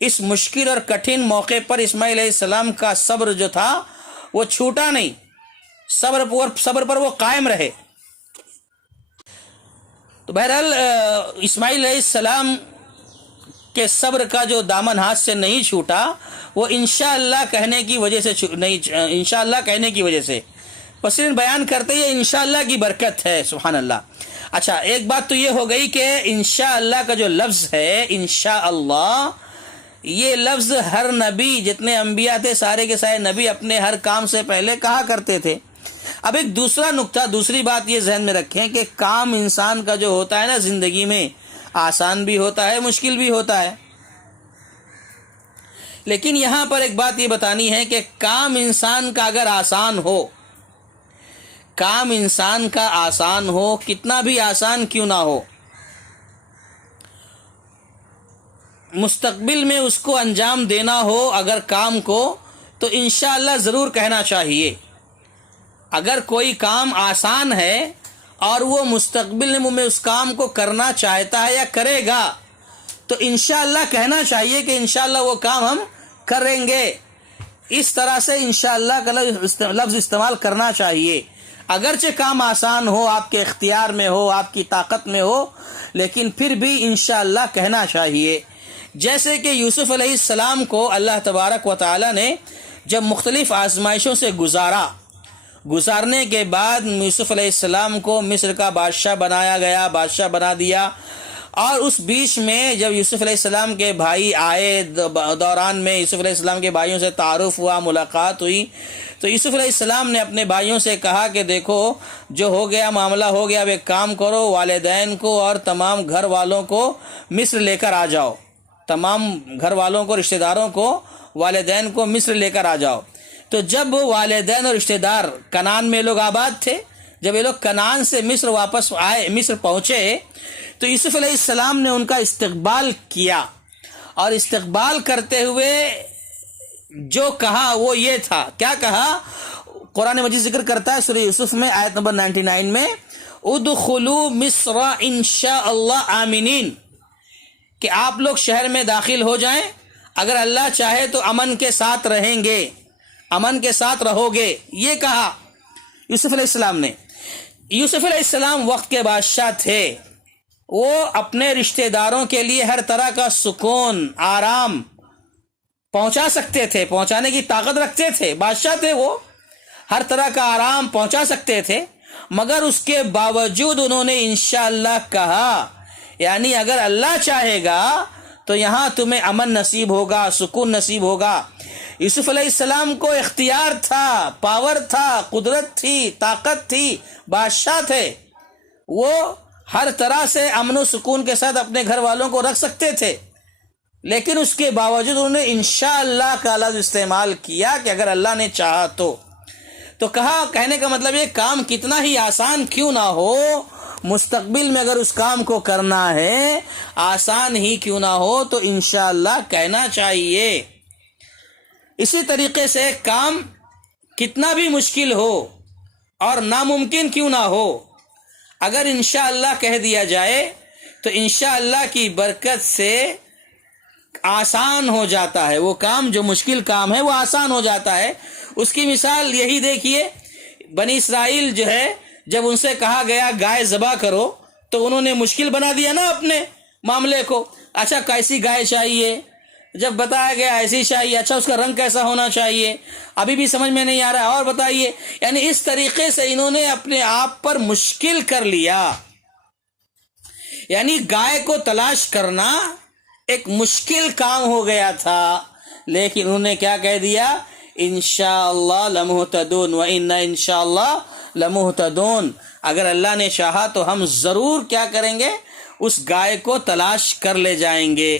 اس مشکل اور کٹھن موقع پر اسماعیل علیہ السلام کا صبر جو تھا وہ چھوٹا نہیں، صبر پر وہ قائم رہے۔ تو بہرحال اسماعیل علیہ السلام کے صبر کا جو دامن ہاتھ سے نہیں چھوٹا وہ انشاءاللہ کہنے کی وجہ سے انشاءاللہ کہنے کی وجہ سے مفسرین بیان کرتے ہیں انشاءاللہ کی برکت ہے، سبحان اللہ۔ اچھا، ایک بات تو یہ ہو گئی کہ انشاءاللہ کا جو لفظ ہے انشاءاللہ، یہ لفظ ہر نبی، جتنے انبیاء تھے سارے کے سارے نبی اپنے ہر کام سے پہلے کہا کرتے تھے۔ اب ایک دوسرا نقطہ، دوسری بات یہ ذہن میں رکھیں کہ کام انسان کا جو ہوتا ہے نا زندگی میں، آسان بھی ہوتا ہے مشکل بھی ہوتا ہے، لیکن یہاں پر ایک بات یہ بتانی ہے کہ کام انسان کا اگر آسان ہو، کام انسان کا آسان ہو، کتنا بھی آسان کیوں نہ ہو، مستقبل میں اس کو انجام دینا ہو اگر کام کو، تو انشاءاللہ ضرور کہنا چاہیے۔ اگر کوئی کام آسان ہے اور وہ مستقبل میں اس کام کو کرنا چاہتا ہے یا کرے گا تو انشاءاللہ کہنا چاہیے کہ انشاءاللہ وہ کام ہم کریں گے۔ اس طرح سے انشاءاللہ کا لفظ استعمال کرنا چاہیے۔ اگرچہ کام آسان ہو، آپ کے اختیار میں ہو، آپ کی طاقت میں ہو، لیکن پھر بھی انشاءاللہ کہنا چاہیے۔ جیسے کہ یوسف علیہ السلام کو اللہ تبارک و تعالی نے جب مختلف آزمائشوں سے گزارنے کے بعد یوسف علیہ السلام کو مصر کا بادشاہ بنایا گیا، بادشاہ بنا دیا، اور اس بیچ میں جب یوسف علیہ السلام کے بھائی آئے، دوران میں یوسف علیہ السلام کے بھائیوں سے تعارف ہوا، ملاقات ہوئی، تو یوسف علیہ السلام نے اپنے بھائیوں سے کہا کہ دیکھو جو ہو گیا معاملہ ہو گیا، اب ایک کام کرو، والدین کو اور تمام گھر والوں کو مصر لے کر آ جاؤ، تمام گھر والوں کو، رشتہ داروں کو، والدین کو مصر لے کر آ جاؤ۔ تو جب والدین اور رشتہ دار کنعان میں لوگ آباد تھے، جب یہ لوگ کنعان سے مصر واپس آئے، مصر پہنچے، تو یوسف علیہ السلام نے ان کا استقبال کیا، اور استقبال کرتے ہوئے جو کہا وہ یہ تھا، کیا کہا؟ قرآن مجید ذکر کرتا ہے سورہ یوسف میں آیت نمبر 99 میں، ادخلوا مصر انشاء اللہ آمنین، کہ آپ لوگ شہر میں داخل ہو جائیں، اگر اللہ چاہے تو امن کے ساتھ رہیں گے، امن کے ساتھ رہو گے، یہ کہا یوسف علیہ السلام نے۔ یوسف علیہ السلام وقت کے بادشاہ تھے، وہ اپنے رشتہ داروں کے لیے ہر طرح کا سکون، آرام پہنچا سکتے تھے، پہنچانے کی طاقت رکھتے تھے، بادشاہ تھے، وہ ہر طرح کا آرام پہنچا سکتے تھے، مگر اس کے باوجود انہوں نے انشاءاللہ کہا، یعنی اگر اللہ چاہے گا تو یہاں تمہیں امن نصیب ہوگا، سکون نصیب ہوگا۔ یوسف علیہ السلام کو اختیار تھا، پاور تھا، قدرت تھی، طاقت تھی، بادشاہ تھے، وہ ہر طرح سے امن و سکون کے ساتھ اپنے گھر والوں کو رکھ سکتے تھے، لیکن اس کے باوجود انہوں نے انشاءاللہ کا لفظ استعمال کیا کہ اگر اللہ نے چاہا تو کہا، کہنے کا مطلب یہ کام کتنا ہی آسان کیوں نہ ہو، مستقبل میں اگر اس کام کو کرنا ہے، آسان ہی کیوں نہ ہو، تو انشاءاللہ کہنا چاہیے۔ اسی طریقے سے کام کتنا بھی مشکل ہو اور ناممکن کیوں نہ ہو، اگر انشاءاللہ کہہ دیا جائے تو انشاءاللہ کی برکت سے آسان ہو جاتا ہے، وہ کام جو مشکل کام ہے وہ آسان ہو جاتا ہے۔ اس کی مثال یہی دیکھیے، بنی اسرائیل جو ہے، جب ان سے کہا گیا گائے ذبح کرو تو انہوں نے مشکل بنا دیا نا اپنے معاملے کو۔ اچھا کیسی گائے چاہیے؟ جب بتایا گیا ایسی چاہیے، اچھا اس کا رنگ کیسا ہونا چاہیے؟ ابھی بھی سمجھ میں نہیں آ رہا ہے، اور بتائیے۔ یعنی اس طریقے سے انہوں نے اپنے آپ پر مشکل کر لیا، یعنی گائے کو تلاش کرنا ایک مشکل کام ہو گیا تھا، لیکن انہوں نے کیا کہہ دیا؟ انشاءاللہ لمہتدون وَإِنَّا انشاءاللہ لمہتدون، اگر اللہ نے چاہا تو ہم ضرور کیا کریں گے؟ اس گائے کو تلاش کر لے جائیں گے۔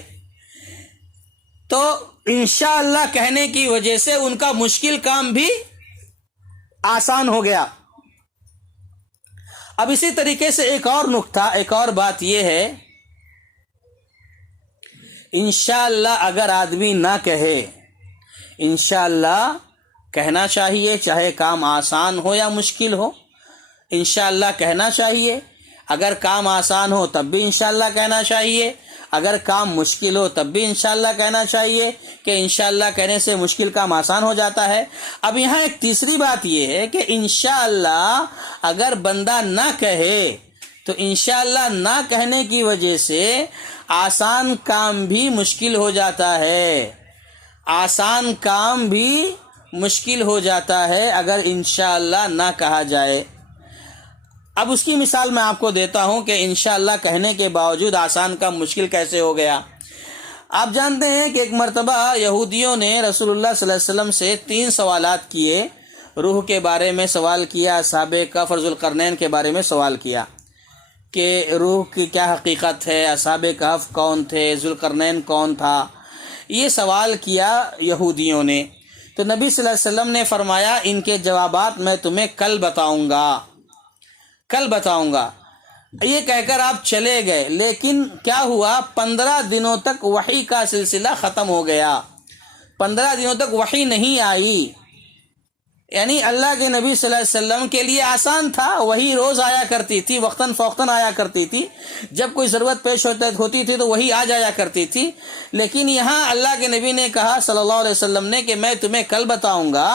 تو انشاءاللہ کہنے کی وجہ سے ان کا مشکل کام بھی آسان ہو گیا۔ اب اسی طریقے سے ایک اور نکتہ، ایک اور بات یہ ہے، انشاءاللہ اگر آدمی نہ کہے، انشاءاللہ کہنا چاہیے، چاہے کام آسان ہو یا مشکل ہو، انشاءاللہ کہنا چاہیے۔ اگر کام آسان ہو تب بھی انشاءاللہ کہنا چاہیے، اگر کام مشکل ہو تب بھی انشاءاللہ کہنا چاہیے، کہ انشاءاللہ کہنے سے مشکل کام آسان ہو جاتا ہے۔ اب یہاں ایک تیسری بات یہ ہے کہ انشاءاللہ اگر بندہ نہ کہے تو انشاءاللہ نہ کہنے کی وجہ سے آسان کام بھی مشکل ہو جاتا ہے، آسان کام بھی مشکل ہو جاتا ہے اگر انشاءاللہ نہ کہا جائے۔ اب اس کی مثال میں آپ کو دیتا ہوں کہ انشاءاللہ کہنے کے باوجود آسان کام مشکل کیسے ہو گیا۔ آپ جانتے ہیں کہ ایک مرتبہ یہودیوں نے رسول اللہ صلی اللہ علیہ وسلم سے 3 سوالات کیے، روح کے بارے میں سوال کیا، اصحاب کہف اور ذوالقرنین کے بارے میں سوال کیا کہ روح کی کیا حقیقت ہے، اصحاب کہف کون تھے، ذوالقرنین کون تھا، یہ سوال کیا یہودیوں نے۔ تو نبی صلی اللہ علیہ وسلم نے فرمایا ان کے جوابات میں تمہیں کل بتاؤں گا، کل بتاؤں گا، یہ کہہ کر آپ چلے گئے۔ لیکن کیا ہوا، 15 دنوں تک وحی کا سلسلہ ختم ہو گیا، 15 دنوں تک وحی نہیں آئی۔ یعنی اللہ کے نبی صلی اللہ علیہ وسلم کے لیے آسان تھا، وہی روز آیا کرتی تھی، وقتاً فوقتاً آیا کرتی تھی، جب کوئی ضرورت پیش ہوتی تھی تو وہی آ جایا کرتی تھی۔ لیکن یہاں اللہ کے نبی نے کہا صلی اللہ علیہ وسلم نے کہ میں تمہیں کل بتاؤں گا،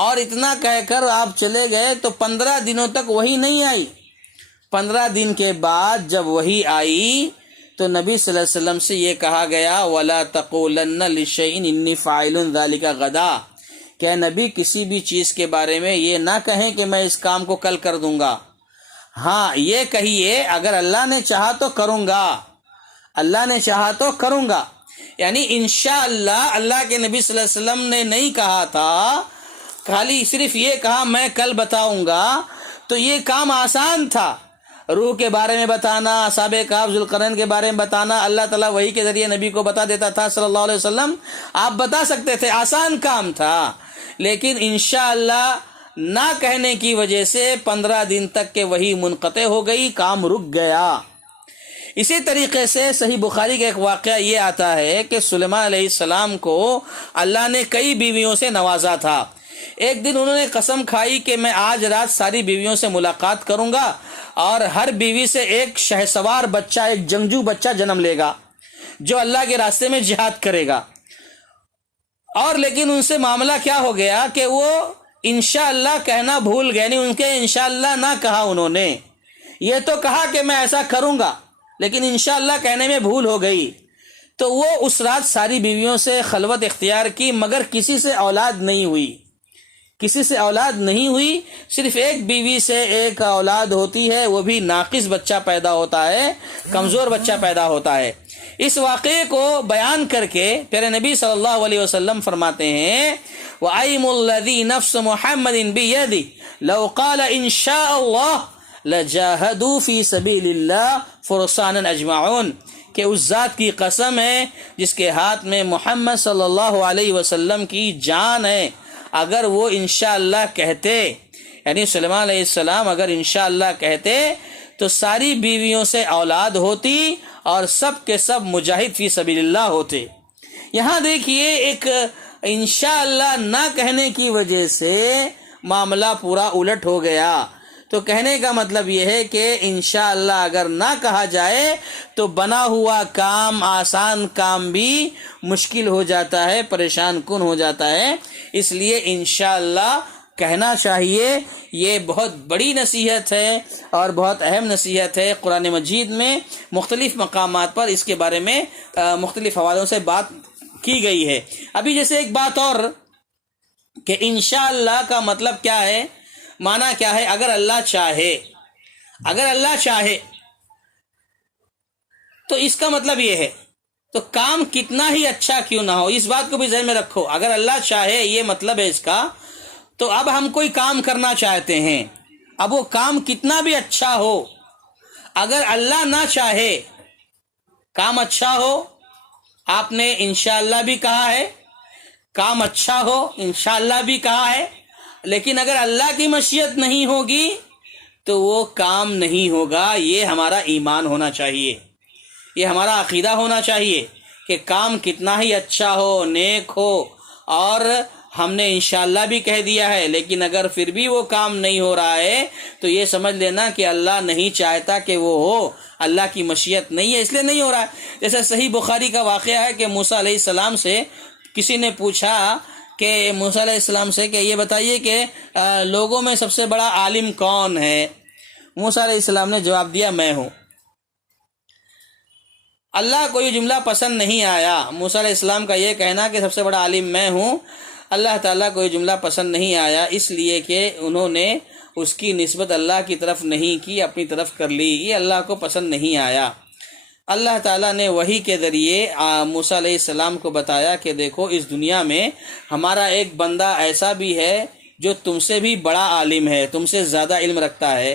اور اتنا کہہ کر آپ چلے گئے تو 15 دنوں تک وہی نہیں آئی۔ 15 دن کے بعد جب وحی آئی تو نبی صلی اللہ علیہ وسلم سے یہ کہا گیا وَلَا تَقُولَنَّ لِشَيْءٍ إِنِّي فَاعِلٌ ذَلِكَ غَدًا، کہ نبی کسی بھی چیز کے بارے میں یہ نہ کہیں کہ میں اس کام کو کل کر دوں گا، ہاں یہ کہیے اگر اللہ نے چاہا تو کروں گا، اللہ نے چاہا تو کروں گا۔ یعنی انشاءاللہ اللہ کے نبی صلی اللہ علیہ وسلم نے نہیں کہا تھا، خالی صرف یہ کہا میں کل بتاؤں گا، تو یہ کام آسان تھا۔ روح کے بارے میں بتانا، اصحاب کہف ذوالقرنین کے بارے میں بتانا، اللہ تعالیٰ وحی کے ذریعے نبی کو بتا دیتا تھا صلی اللہ علیہ وسلم، آپ بتا سکتے تھے، آسان کام تھا۔ لیکن انشاءاللہ نہ کہنے کی وجہ سے 15 دن تک کے وحی منقطع ہو گئی، کام رک گیا۔ اسی طریقے سے صحیح بخاری کا ایک واقعہ یہ آتا ہے کہ سلیمان علیہ السلام کو اللہ نے کئی بیویوں سے نوازا تھا۔ ایک دن انہوں نے قسم کھائی کہ میں آج رات ساری بیویوں سے ملاقات کروں گا اور ہر بیوی سے ایک شہسوار بچہ، ایک جنگجو بچہ جنم لے گا جو اللہ کے راستے میں جہاد کرے گا۔ اور لیکن ان سے معاملہ کیا ہو گیا کہ وہ انشاءاللہ کہنا بھول گئے، یعنی ان کے انشاءاللہ نہ کہا انہوں نے، یہ تو کہا کہ میں ایسا کروں گا لیکن انشاءاللہ کہنے میں بھول ہو گئی۔ تو وہ اس رات ساری بیویوں سے خلوت اختیار کی، مگر کسی سے اولاد نہیں ہوئی، کسی سے اولاد نہیں ہوئی، صرف ایک بیوی سے ایک اولاد ہوتی ہے، وہ بھی ناقص بچہ پیدا ہوتا ہے، کمزور بچہ پیدا ہوتا ہے۔ اس واقعے کو بیان کر کے پیارے نبی صلی اللہ علیہ وسلم فرماتے ہیں وَأَيْمُ الَّذِي نَفْسُ مُحَمَّدٍ بِيَدِهِ لَوْ قَالَ إِنْ شَاءَ اللَّهُ لَجَاهَدُوا فِي سَبِيلِ اللَّهِ فُرُسَانًا أَجْمَعُونَ، کہ اس ذات کی قسم ہے جس کے ہاتھ میں محمد صلی اللہ علیہ وسلم کی جان ہے، اگر وہ انشاءاللہ کہتے، یعنی سلیمان علیہ السلام اگر انشاءاللہ کہتے تو ساری بیویوں سے اولاد ہوتی اور سب کے سب مجاہد فی سبیل اللہ ہوتے۔ یہاں دیکھیے ایک انشاءاللہ نہ کہنے کی وجہ سے معاملہ پورا الٹ ہو گیا۔ تو کہنے کا مطلب یہ ہے کہ انشاءاللہ اگر نہ کہا جائے تو بنا ہوا کام، آسان کام بھی مشکل ہو جاتا ہے، پریشان کن ہو جاتا ہے۔ اس لیے انشاءاللہ کہنا چاہیے، یہ بہت بڑی نصیحت ہے اور بہت اہم نصیحت ہے۔ قرآن مجید میں مختلف مقامات پر اس کے بارے میں مختلف حوالوں سے بات کی گئی ہے۔ ابھی جیسے ایک بات اور کہ انشاءاللہ کا مطلب کیا ہے، معنی کیا ہے، اگر اللہ چاہے، اگر اللہ چاہے تو اس کا مطلب یہ ہے، تو کام کتنا ہی اچھا کیوں نہ ہو، اس بات کو بھی ذہن میں رکھو، اگر اللہ چاہے یہ مطلب ہے اس کا۔ تو اب ہم کوئی کام کرنا چاہتے ہیں، اب وہ کام کتنا بھی اچھا ہو، اگر اللہ نہ چاہے کام اچھا ہو، آپ نے انشاءاللہ بھی کہا ہے، کام اچھا ہو انشاءاللہ بھی کہا ہے، لیکن اگر اللہ کی مشیت نہیں ہوگی تو وہ کام نہیں ہوگا۔ یہ ہمارا ایمان ہونا چاہیے، یہ ہمارا عقیدہ ہونا چاہیے کہ کام کتنا ہی اچھا ہو، نیک ہو، اور ہم نے انشاءاللہ بھی کہہ دیا ہے، لیکن اگر پھر بھی وہ کام نہیں ہو رہا ہے تو یہ سمجھ لینا کہ اللہ نہیں چاہتا کہ وہ ہو، اللہ کی مشیت نہیں ہے، اس لیے نہیں ہو رہا ہے۔ جیسے صحیح بخاری کا واقعہ ہے کہ موسیٰ علیہ السلام سے کسی نے پوچھا کہ موسیٰ علیہ السلام سے کہ یہ بتائیے کہ لوگوں میں سب سے بڑا عالم کون ہے؟ موسیٰ علیہ السلام نے جواب دیا میں ہوں۔ اللہ کو یہ جملہ پسند نہیں آیا، موسیٰ علیہ السلام کا یہ کہنا کہ سب سے بڑا عالم میں ہوں، اللہ تعالیٰ کو یہ جملہ پسند نہیں آیا، اس لیے کہ انہوں نے اس کی نسبت اللہ کی طرف نہیں کی، اپنی طرف کر لی، یہ اللہ کو پسند نہیں آیا۔ اللہ تعالیٰ نے وحی کے ذریعے موسیٰ علیہ السلام کو بتایا کہ دیکھو اس دنیا میں ہمارا ایک بندہ ایسا بھی ہے جو تم سے بھی بڑا عالم ہے، تم سے زیادہ علم رکھتا ہے۔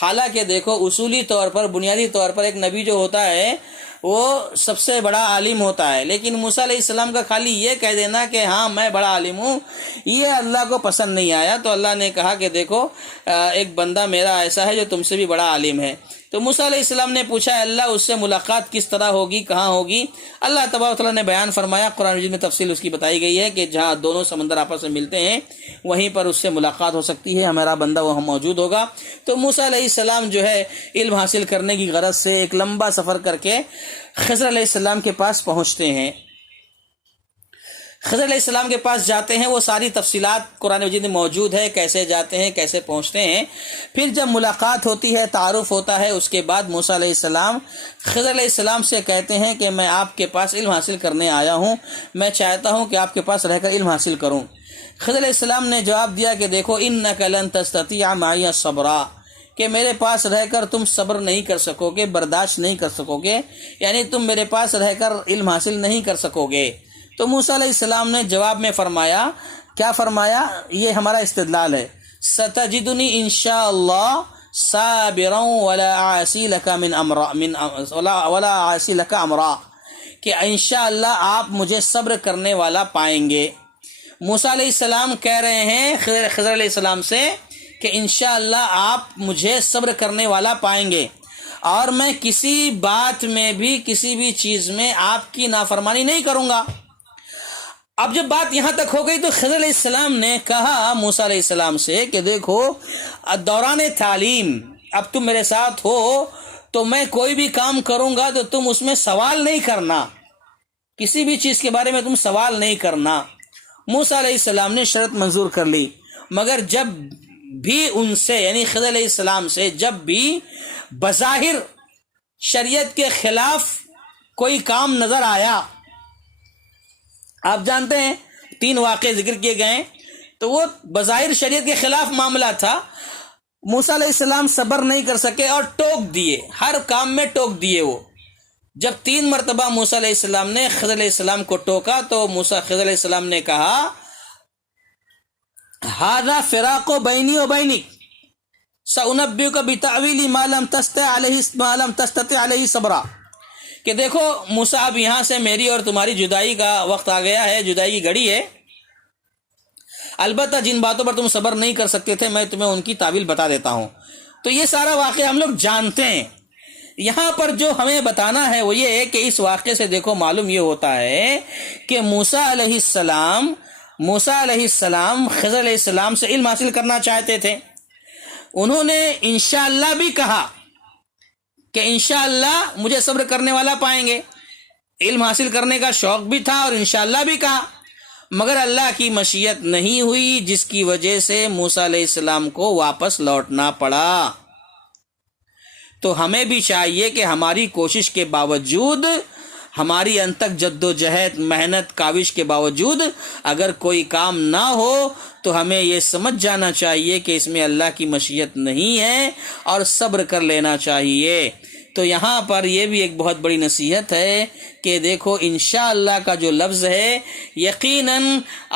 حالانکہ دیکھو اصولی طور پر، بنیادی طور پر ایک نبی جو ہوتا ہے وہ سب سے بڑا عالم ہوتا ہے، لیکن موسیٰ علیہ السلام کا خالی یہ کہہ دینا کہ ہاں میں بڑا عالم ہوں، یہ اللہ کو پسند نہیں آیا۔ تو اللہ نے کہا کہ دیکھو ایک بندہ میرا ایسا ہے جو تم سے بھی بڑا عالم ہے۔ تو موسیٰ علیہ السلام نے پوچھا اللہ اس سے ملاقات کس طرح ہوگی، کہاں ہوگی؟ اللہ تبارک و تعالیٰ نے بیان فرمایا، قرآن مجید میں تفصیل اس کی بتائی گئی ہے کہ جہاں دونوں سمندر آپس میں ملتے ہیں وہیں پر اس سے ملاقات ہو سکتی ہے، ہمارا بندہ وہاں موجود ہوگا۔ تو موسیٰ علیہ السلام جو ہے علم حاصل کرنے کی غرض سے ایک لمبا سفر کر کے خضر علیہ السلام کے پاس پہنچتے ہیں۔ خضر علیہ السلام کے پاس جاتے ہیں، وہ ساری تفصیلات قرآن مجید میں موجود ہے، کیسے جاتے ہیں، کیسے پہنچتے ہیں۔ پھر جب ملاقات ہوتی ہے، تعارف ہوتا ہے، اس کے بعد موسیٰ علیہ السلام خضر علیہ السلام سے کہتے ہیں کہ میں آپ کے پاس علم حاصل کرنے آیا ہوں، میں چاہتا ہوں کہ آپ کے پاس رہ کر علم حاصل کروں۔ خضر علیہ السلام نے جواب دیا کہ دیکھو انک لن تستطیع معی صبرا، کہ میرے پاس رہ کر تم صبر نہیں کر سکو گے، برداشت نہیں کر سکو گے، یعنی تم میرے پاس رہ کر علم حاصل نہیں کر سکو گے۔ تو موسیٰ علیہ السلام نے جواب میں فرمایا، کیا فرمایا؟ یہ ہمارا استدلال ہے، ستجدنی انشاءاللہ صابرا ولا عاصی لک من امرا ولا عاصی لک امرا، کہ انشاءاللہ آپ مجھے صبر کرنے والا پائیں گے۔ موسیٰ علیہ السلام کہہ رہے ہیں خضر علیہ السلام سے کہ انشاءاللہ آپ مجھے صبر کرنے والا پائیں گے، اور میں کسی بات میں بھی، کسی بھی چیز میں آپ کی نافرمانی نہیں کروں گا۔ اب جب بات یہاں تک ہو گئی تو خضر علیہ السلام نے کہا موسیٰ علیہ السلام سے کہ دیکھو دوران تعلیم اب تم میرے ساتھ ہو تو میں کوئی بھی کام کروں گا تو تم اس میں سوال نہیں کرنا، کسی بھی چیز کے بارے میں تم سوال نہیں کرنا۔ موسیٰ علیہ السلام نے شرط منظور کر لی، مگر جب بھی ان سے یعنی خضر علیہ السلام سے جب بھی بظاہر شریعت کے خلاف کوئی کام نظر آیا، آپ جانتے ہیں 3 واقعے ذکر کیے گئے، تو وہ بظاہر شریعت کے خلاف معاملہ تھا، موسیٰ علیہ السلام صبر نہیں کر سکے اور ٹوک دیے، ہر کام میں ٹوک دیے۔ وہ جب 3 مرتبہ موسیٰ علیہ السلام نے خضر علیہ السلام کو ٹوکا تو خضر علیہ السلام نے کہا ھذا فراق بینی و بینک سأنبئک بتأویل ما لم تستطع علیہ صبرا، کہ دیکھو موسیٰ اب یہاں سے میری اور تمہاری جدائی کا وقت آ گیا ہے، جدائی کی گھڑی ہے، البتہ جن باتوں پر تم صبر نہیں کر سکتے تھے میں تمہیں ان کی تعویل بتا دیتا ہوں۔ تو یہ سارا واقعہ ہم لوگ جانتے ہیں، یہاں پر جو ہمیں بتانا ہے وہ یہ ہے کہ اس واقعے سے دیکھو معلوم یہ ہوتا ہے کہ موسیٰ علیہ السلام خضر علیہ السلام سے علم حاصل کرنا چاہتے تھے، انہوں نے انشاءاللہ بھی کہا کہ انشاءاللہ مجھے صبر کرنے والا پائیں گے، علم حاصل کرنے کا شوق بھی تھا اور انشاءاللہ بھی کہا، مگر اللہ کی مشیت نہیں ہوئی جس کی وجہ سے موسیٰ علیہ السلام کو واپس لوٹنا پڑا۔ تو ہمیں بھی چاہیے کہ ہماری کوشش کے باوجود، ہماری انتک جد و جہد، محنت، کاوش کے باوجود اگر کوئی کام نہ ہو تو ہمیں یہ سمجھ جانا چاہیے کہ اس میں اللہ کی مشیت نہیں ہے اور صبر کر لینا چاہیے، تو یہاں پر یہ بھی ایک بہت بڑی نصیحت ہے کہ دیکھو انشاءاللہ کا جو لفظ ہے، یقیناً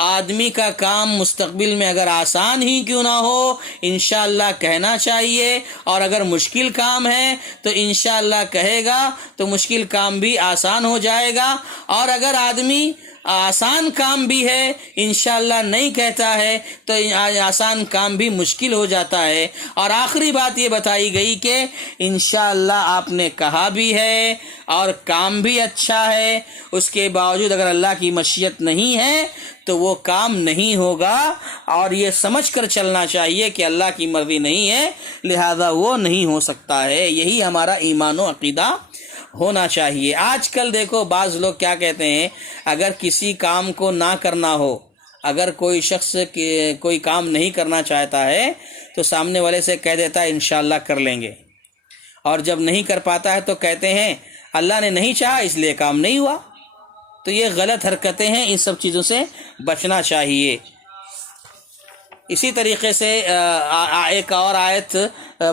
آدمی کا کام مستقبل میں اگر آسان ہی کیوں نہ ہو انشاءاللہ کہنا چاہیے، اور اگر مشکل کام ہے تو انشاءاللہ کہے گا تو مشکل کام بھی آسان ہو جائے گا، اور اگر آدمی آسان کام بھی ہے انشاءاللہ نہیں کہتا ہے تو آسان کام بھی مشکل ہو جاتا ہے۔ اور آخری بات یہ بتائی گئی کہ انشاءاللہ آپ نے کہا بھی ہے اور کام بھی اچھا ہے، اس کے باوجود اگر اللہ کی مشیت نہیں ہے تو وہ کام نہیں ہوگا، اور یہ سمجھ کر چلنا چاہیے کہ اللہ کی مرضی نہیں ہے لہذا وہ نہیں ہو سکتا ہے۔ یہی ہمارا ایمان و عقیدہ ہونا چاہیے۔ آج کل دیکھو بعض لوگ کیا کہتے ہیں، اگر کسی کام کو نہ کرنا ہو، اگر کوئی شخص کوئی کام نہیں کرنا چاہتا ہے تو سامنے والے سے کہہ دیتا ہے انشاءاللہ کر لیں گے، اور جب نہیں کر پاتا ہے تو کہتے ہیں اللہ نے نہیں چاہا اس لیے کام نہیں ہوا۔ تو یہ غلط حرکتیں ہیں، ان سب چیزوں سے بچنا چاہیے۔ اسی طریقے سے ایک اور آیت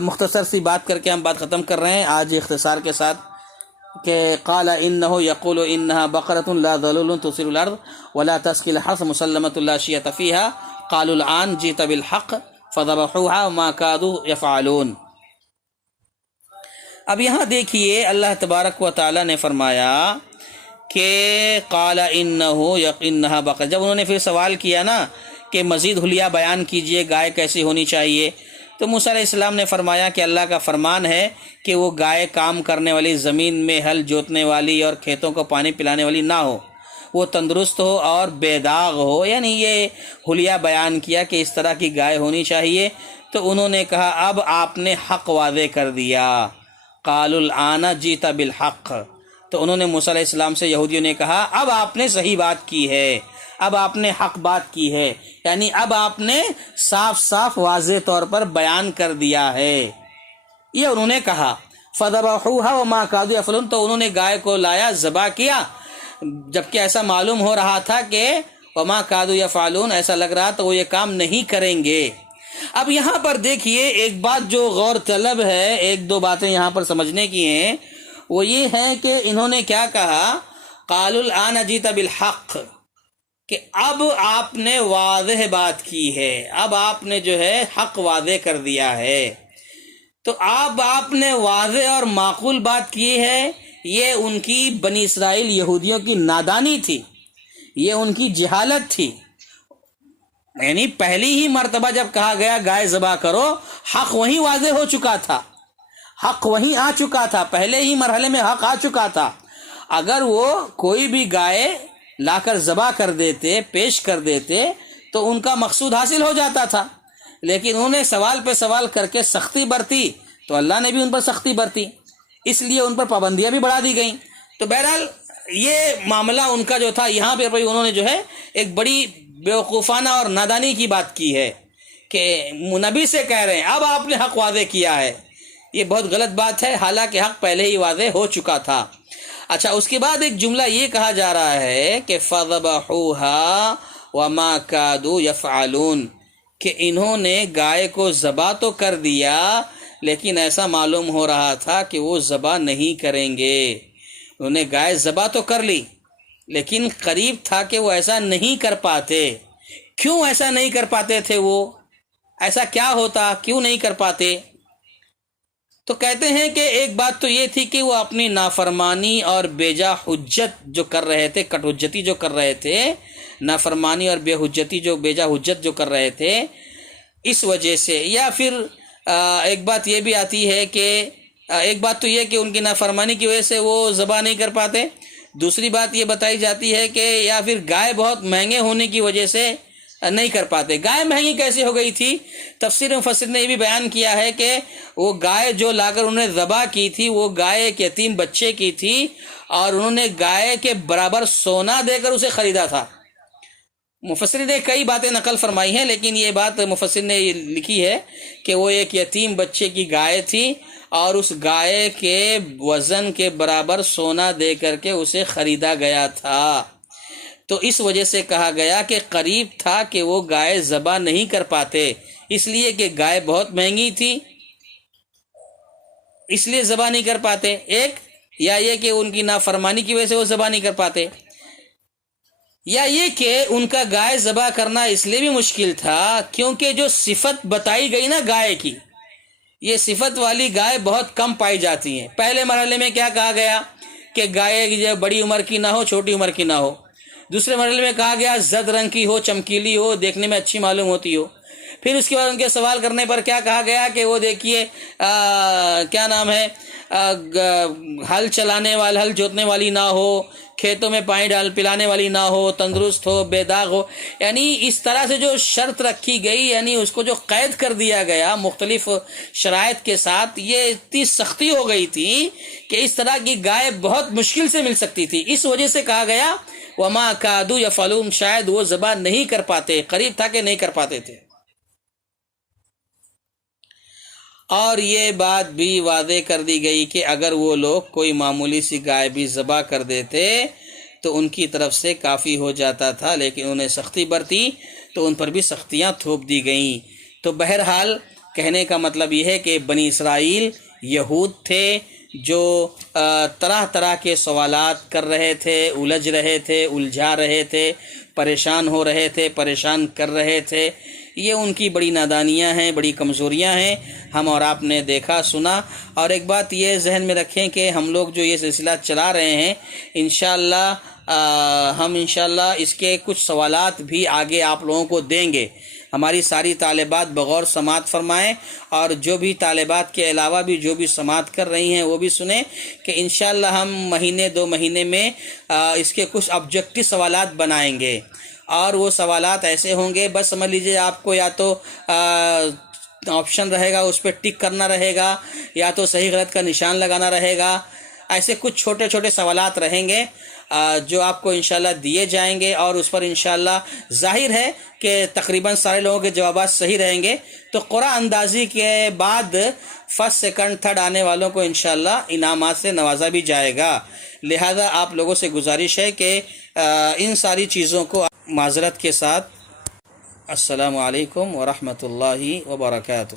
مختصر سی بات کر کے ہم بات ختم کر رہے ہیں آج اختصار کے ساتھ، کہ قال انه يقول انها بقرة لا ذلول تثير الارض ولا تسقي الحرث مسلمة لا شية فيها قالوا الآن جئت بالحق فذبحوها وما كادوا يفعلون۔ اب یہاں دیکھیے اللہ تبارک و تعالی نے فرمایا کہ قال انها بقرة، جب انہوں نے پھر سوال کیا نا کہ مزید حلیہ بیان کیجئے گائے کیسی ہونی چاہیے، تو موسیٰ علیہ السلام نے فرمایا کہ اللہ کا فرمان ہے کہ وہ گائے کام کرنے والی، زمین میں ہل جوتنے والی اور کھیتوں کو پانی پلانے والی نہ ہو، وہ تندرست ہو اور بے داغ ہو، یعنی یہ حلیہ بیان کیا کہ اس طرح کی گائے ہونی چاہیے۔ تو انہوں نے کہا اب آپ نے حق واضح کر دیا، قالوا الآن جئت بالحق، تو انہوں نے موسیٰ علیہ السلام سے، یہودیوں نے کہا اب آپ نے صحیح بات کی ہے، اب آپ نے حق بات کی ہے، یعنی اب آپ نے صاف صاف واضح طور پر بیان کر دیا ہے، یہ انہوں نے کہا۔ فذبحوها وما كادوا يفعلون، تو انہوں نے گائے کو لایا، ذبح کیا، جبکہ ایسا معلوم ہو رہا تھا کہ وما كادوا يفعلون، ایسا لگ رہا تو وہ یہ کام نہیں کریں گے۔ اب یہاں پر دیکھیے ایک بات جو غور طلب ہے، ایک دو باتیں یہاں پر سمجھنے کی ہیں، وہ یہ ہے کہ انہوں نے کیا کہا، قالوا الآن جئت بالحق، کہ اب آپ نے واضح بات کی ہے، اب آپ نے جو ہے حق واضح کر دیا ہے۔ تو اب آپ نے واضح اور معقول بات کی ہے، یہ ان کی بنی اسرائیل یہودیوں کی نادانی تھی، یہ ان کی جہالت تھی، یعنی پہلی ہی مرتبہ جب کہا گیا گائے ذبح کرو، حق وہیں واضح ہو چکا تھا، حق وہیں آ چکا تھا، پہلے ہی مرحلے میں حق آ چکا تھا۔ اگر وہ کوئی بھی گائے لا کر ذبح کر دیتے، پیش کر دیتے تو ان کا مقصود حاصل ہو جاتا تھا، لیکن انہوں نے سوال پہ سوال کر کے سختی برتی تو اللہ نے بھی ان پر سختی برتی، اس لیے ان پر پابندیاں بھی بڑھا دی گئیں۔ تو بہرحال یہ معاملہ ان کا جو تھا، یہاں پہ انہوں نے جو ہے ایک بڑی بیوقوفانہ اور نادانی کی بات کی ہے کہ نبی سے کہہ رہے ہیں اب آپ نے حق واضح کیا ہے، یہ بہت غلط بات ہے، حالانکہ حق پہلے ہی واضح ہو چکا تھا۔ اچھا، اس کے بعد ایک جملہ یہ کہا جا رہا ہے کہ فَذَبَحُوهَا وَمَا كَادُوا يَفْعَلُونَ، کہ انہوں نے گائے کو ذبح تو کر دیا لیکن ایسا معلوم ہو رہا تھا کہ وہ ذبح نہیں کریں گے۔ انہوں نے گائے ذبح تو کر لی لیکن قریب تھا کہ وہ ایسا نہیں کر پاتے۔ کیوں ایسا نہیں کر پاتے تھے؟ وہ ایسا کیا ہوتا، کیوں نہیں کر پاتے؟ تو کہتے ہیں کہ ایک بات تو یہ تھی کہ وہ اپنی نافرمانی اور بیجا حجت جو کر رہے تھے، کٹ حجتی جو کر رہے تھے، نافرمانی اور بے حجتی جو بیجا حجت جو کر رہے تھے، اس وجہ سے، یا پھر ایک بات یہ بھی آتی ہے کہ ایک بات تو یہ کہ ان کی نافرمانی کی وجہ سے وہ ذبح نہیں کر پاتے، دوسری بات یہ بتائی جاتی ہے کہ یا پھر گائے بہت مہنگے ہونے کی وجہ سے نہیں کر پاتے۔ گائے مہنگی کیسے ہو گئی تھی؟ تفسیر مفسر نے یہ بھی بیان کیا ہے کہ وہ گائے جو لا کر انہوں نے ذبح کی تھی وہ گائے ایک یتیم بچے کی تھی، اور انہوں نے گائے کے برابر سونا دے کر اسے خریدا تھا۔ مفسر نے کئی باتیں نقل فرمائی ہیں، لیکن یہ بات مفسر نے لکھی ہے کہ وہ ایک یتیم بچے کی گائے تھی اور اس گائے کے وزن کے برابر سونا دے کر کے اسے خریدا گیا تھا۔ تو اس وجہ سے کہا گیا کہ قریب تھا کہ وہ گائے ذبح نہیں کر پاتے، اس لیے کہ گائے بہت مہنگی تھی۔ اس لیے ذبح نہیں کر پاتے، ایک یا یہ کہ ان کی نافرمانی کی وجہ سے وہ ذبح نہیں کر پاتے، یا یہ کہ ان کا گائے ذبح کرنا اس لیے بھی مشکل تھا کیونکہ جو صفت بتائی گئی نا گائے کی، یہ صفت والی گائے بہت کم پائی جاتی ہیں۔ پہلے مرحلے میں کیا کہا گیا کہ گائے جو بڑی عمر کی نہ ہو، چھوٹی عمر کی نہ ہو۔ دوسرے مرحلے میں کہا گیا زرد رنگ کی ہو، چمکیلی ہو، دیکھنے میں اچھی معلوم ہوتی ہو۔ پھر اس کے بعد ان کے سوال کرنے پر کیا کہا گیا کہ وہ دیکھیے کیا نام ہے، ہل چلانے والا، ہل جوتنے والی نہ ہو، کھیتوں میں پانی پلانے والی نہ ہو، تندرست ہو، بے داغ ہو۔ یعنی اس طرح سے جو شرط رکھی گئی، یعنی اس کو جو قید کر دیا گیا مختلف شرائط کے ساتھ، یہ اتنی سختی ہو گئی تھی کہ اس طرح کی گائے بہت مشکل سے مل سکتی تھی۔ اس وجہ سے کہا گیا وما کادو یفعلون، شاید وہ ذبح نہیں کر پاتے، قریب تھا کہ نہیں کر پاتے تھے۔ اور یہ بات بھی واضح کر دی گئی کہ اگر وہ لوگ کوئی معمولی سی گائے بھی ذبح کر دیتے تو ان کی طرف سے کافی ہو جاتا تھا، لیکن انہیں سختی برتی تو ان پر بھی سختیاں تھوپ دی گئیں۔ تو بہرحال کہنے کا مطلب یہ ہے کہ بنی اسرائیل یہود تھے جو طرح طرح کے سوالات کر رہے تھے، الجھ رہے تھے، الجھا رہے تھے، پریشان ہو رہے تھے، پریشان کر رہے تھے۔ یہ ان کی بڑی نادانیاں ہیں، بڑی کمزوریاں ہیں، ہم اور آپ نے دیکھا سنا۔ اور ایک بات یہ ذہن میں رکھیں کہ ہم لوگ جو یہ سلسلہ چلا رہے ہیں، انشاءاللہ ہم انشاءاللہ اس کے کچھ سوالات بھی آگے آپ لوگوں کو دیں گے۔ ہماری ساری طالبات بغور سماعت فرمائیں، اور جو بھی طالبات کے علاوہ بھی جو بھی سماعت کر رہی ہیں وہ بھی سنیں کہ انشاءاللہ ہم مہینے 2 مہینے میں اس کے کچھ آبجیکٹو سوالات بنائیں گے، اور وہ سوالات ایسے ہوں گے، بس سمجھ لیجئے آپ کو یا تو آپشن رہے گا، اس پہ ٹک کرنا رہے گا، یا تو صحیح غلط کا نشان لگانا رہے گا۔ ایسے کچھ چھوٹے چھوٹے سوالات رہیں گے جو آپ کو انشاءاللہ دیے جائیں گے، اور اس پر انشاءاللہ ظاہر ہے کہ تقریباً سارے لوگوں کے جوابات صحیح رہیں گے۔ تو قرعہ اندازی کے بعد فرسٹ سیکنڈ تھرڈ آنے والوں کو انشاءاللہ انعامات سے نوازا بھی جائے گا۔ لہذا آپ لوگوں سے گزارش ہے کہ ان ساری چیزوں کو معذرت کے ساتھ السلام علیکم ورحمۃ اللہ وبرکاتہ۔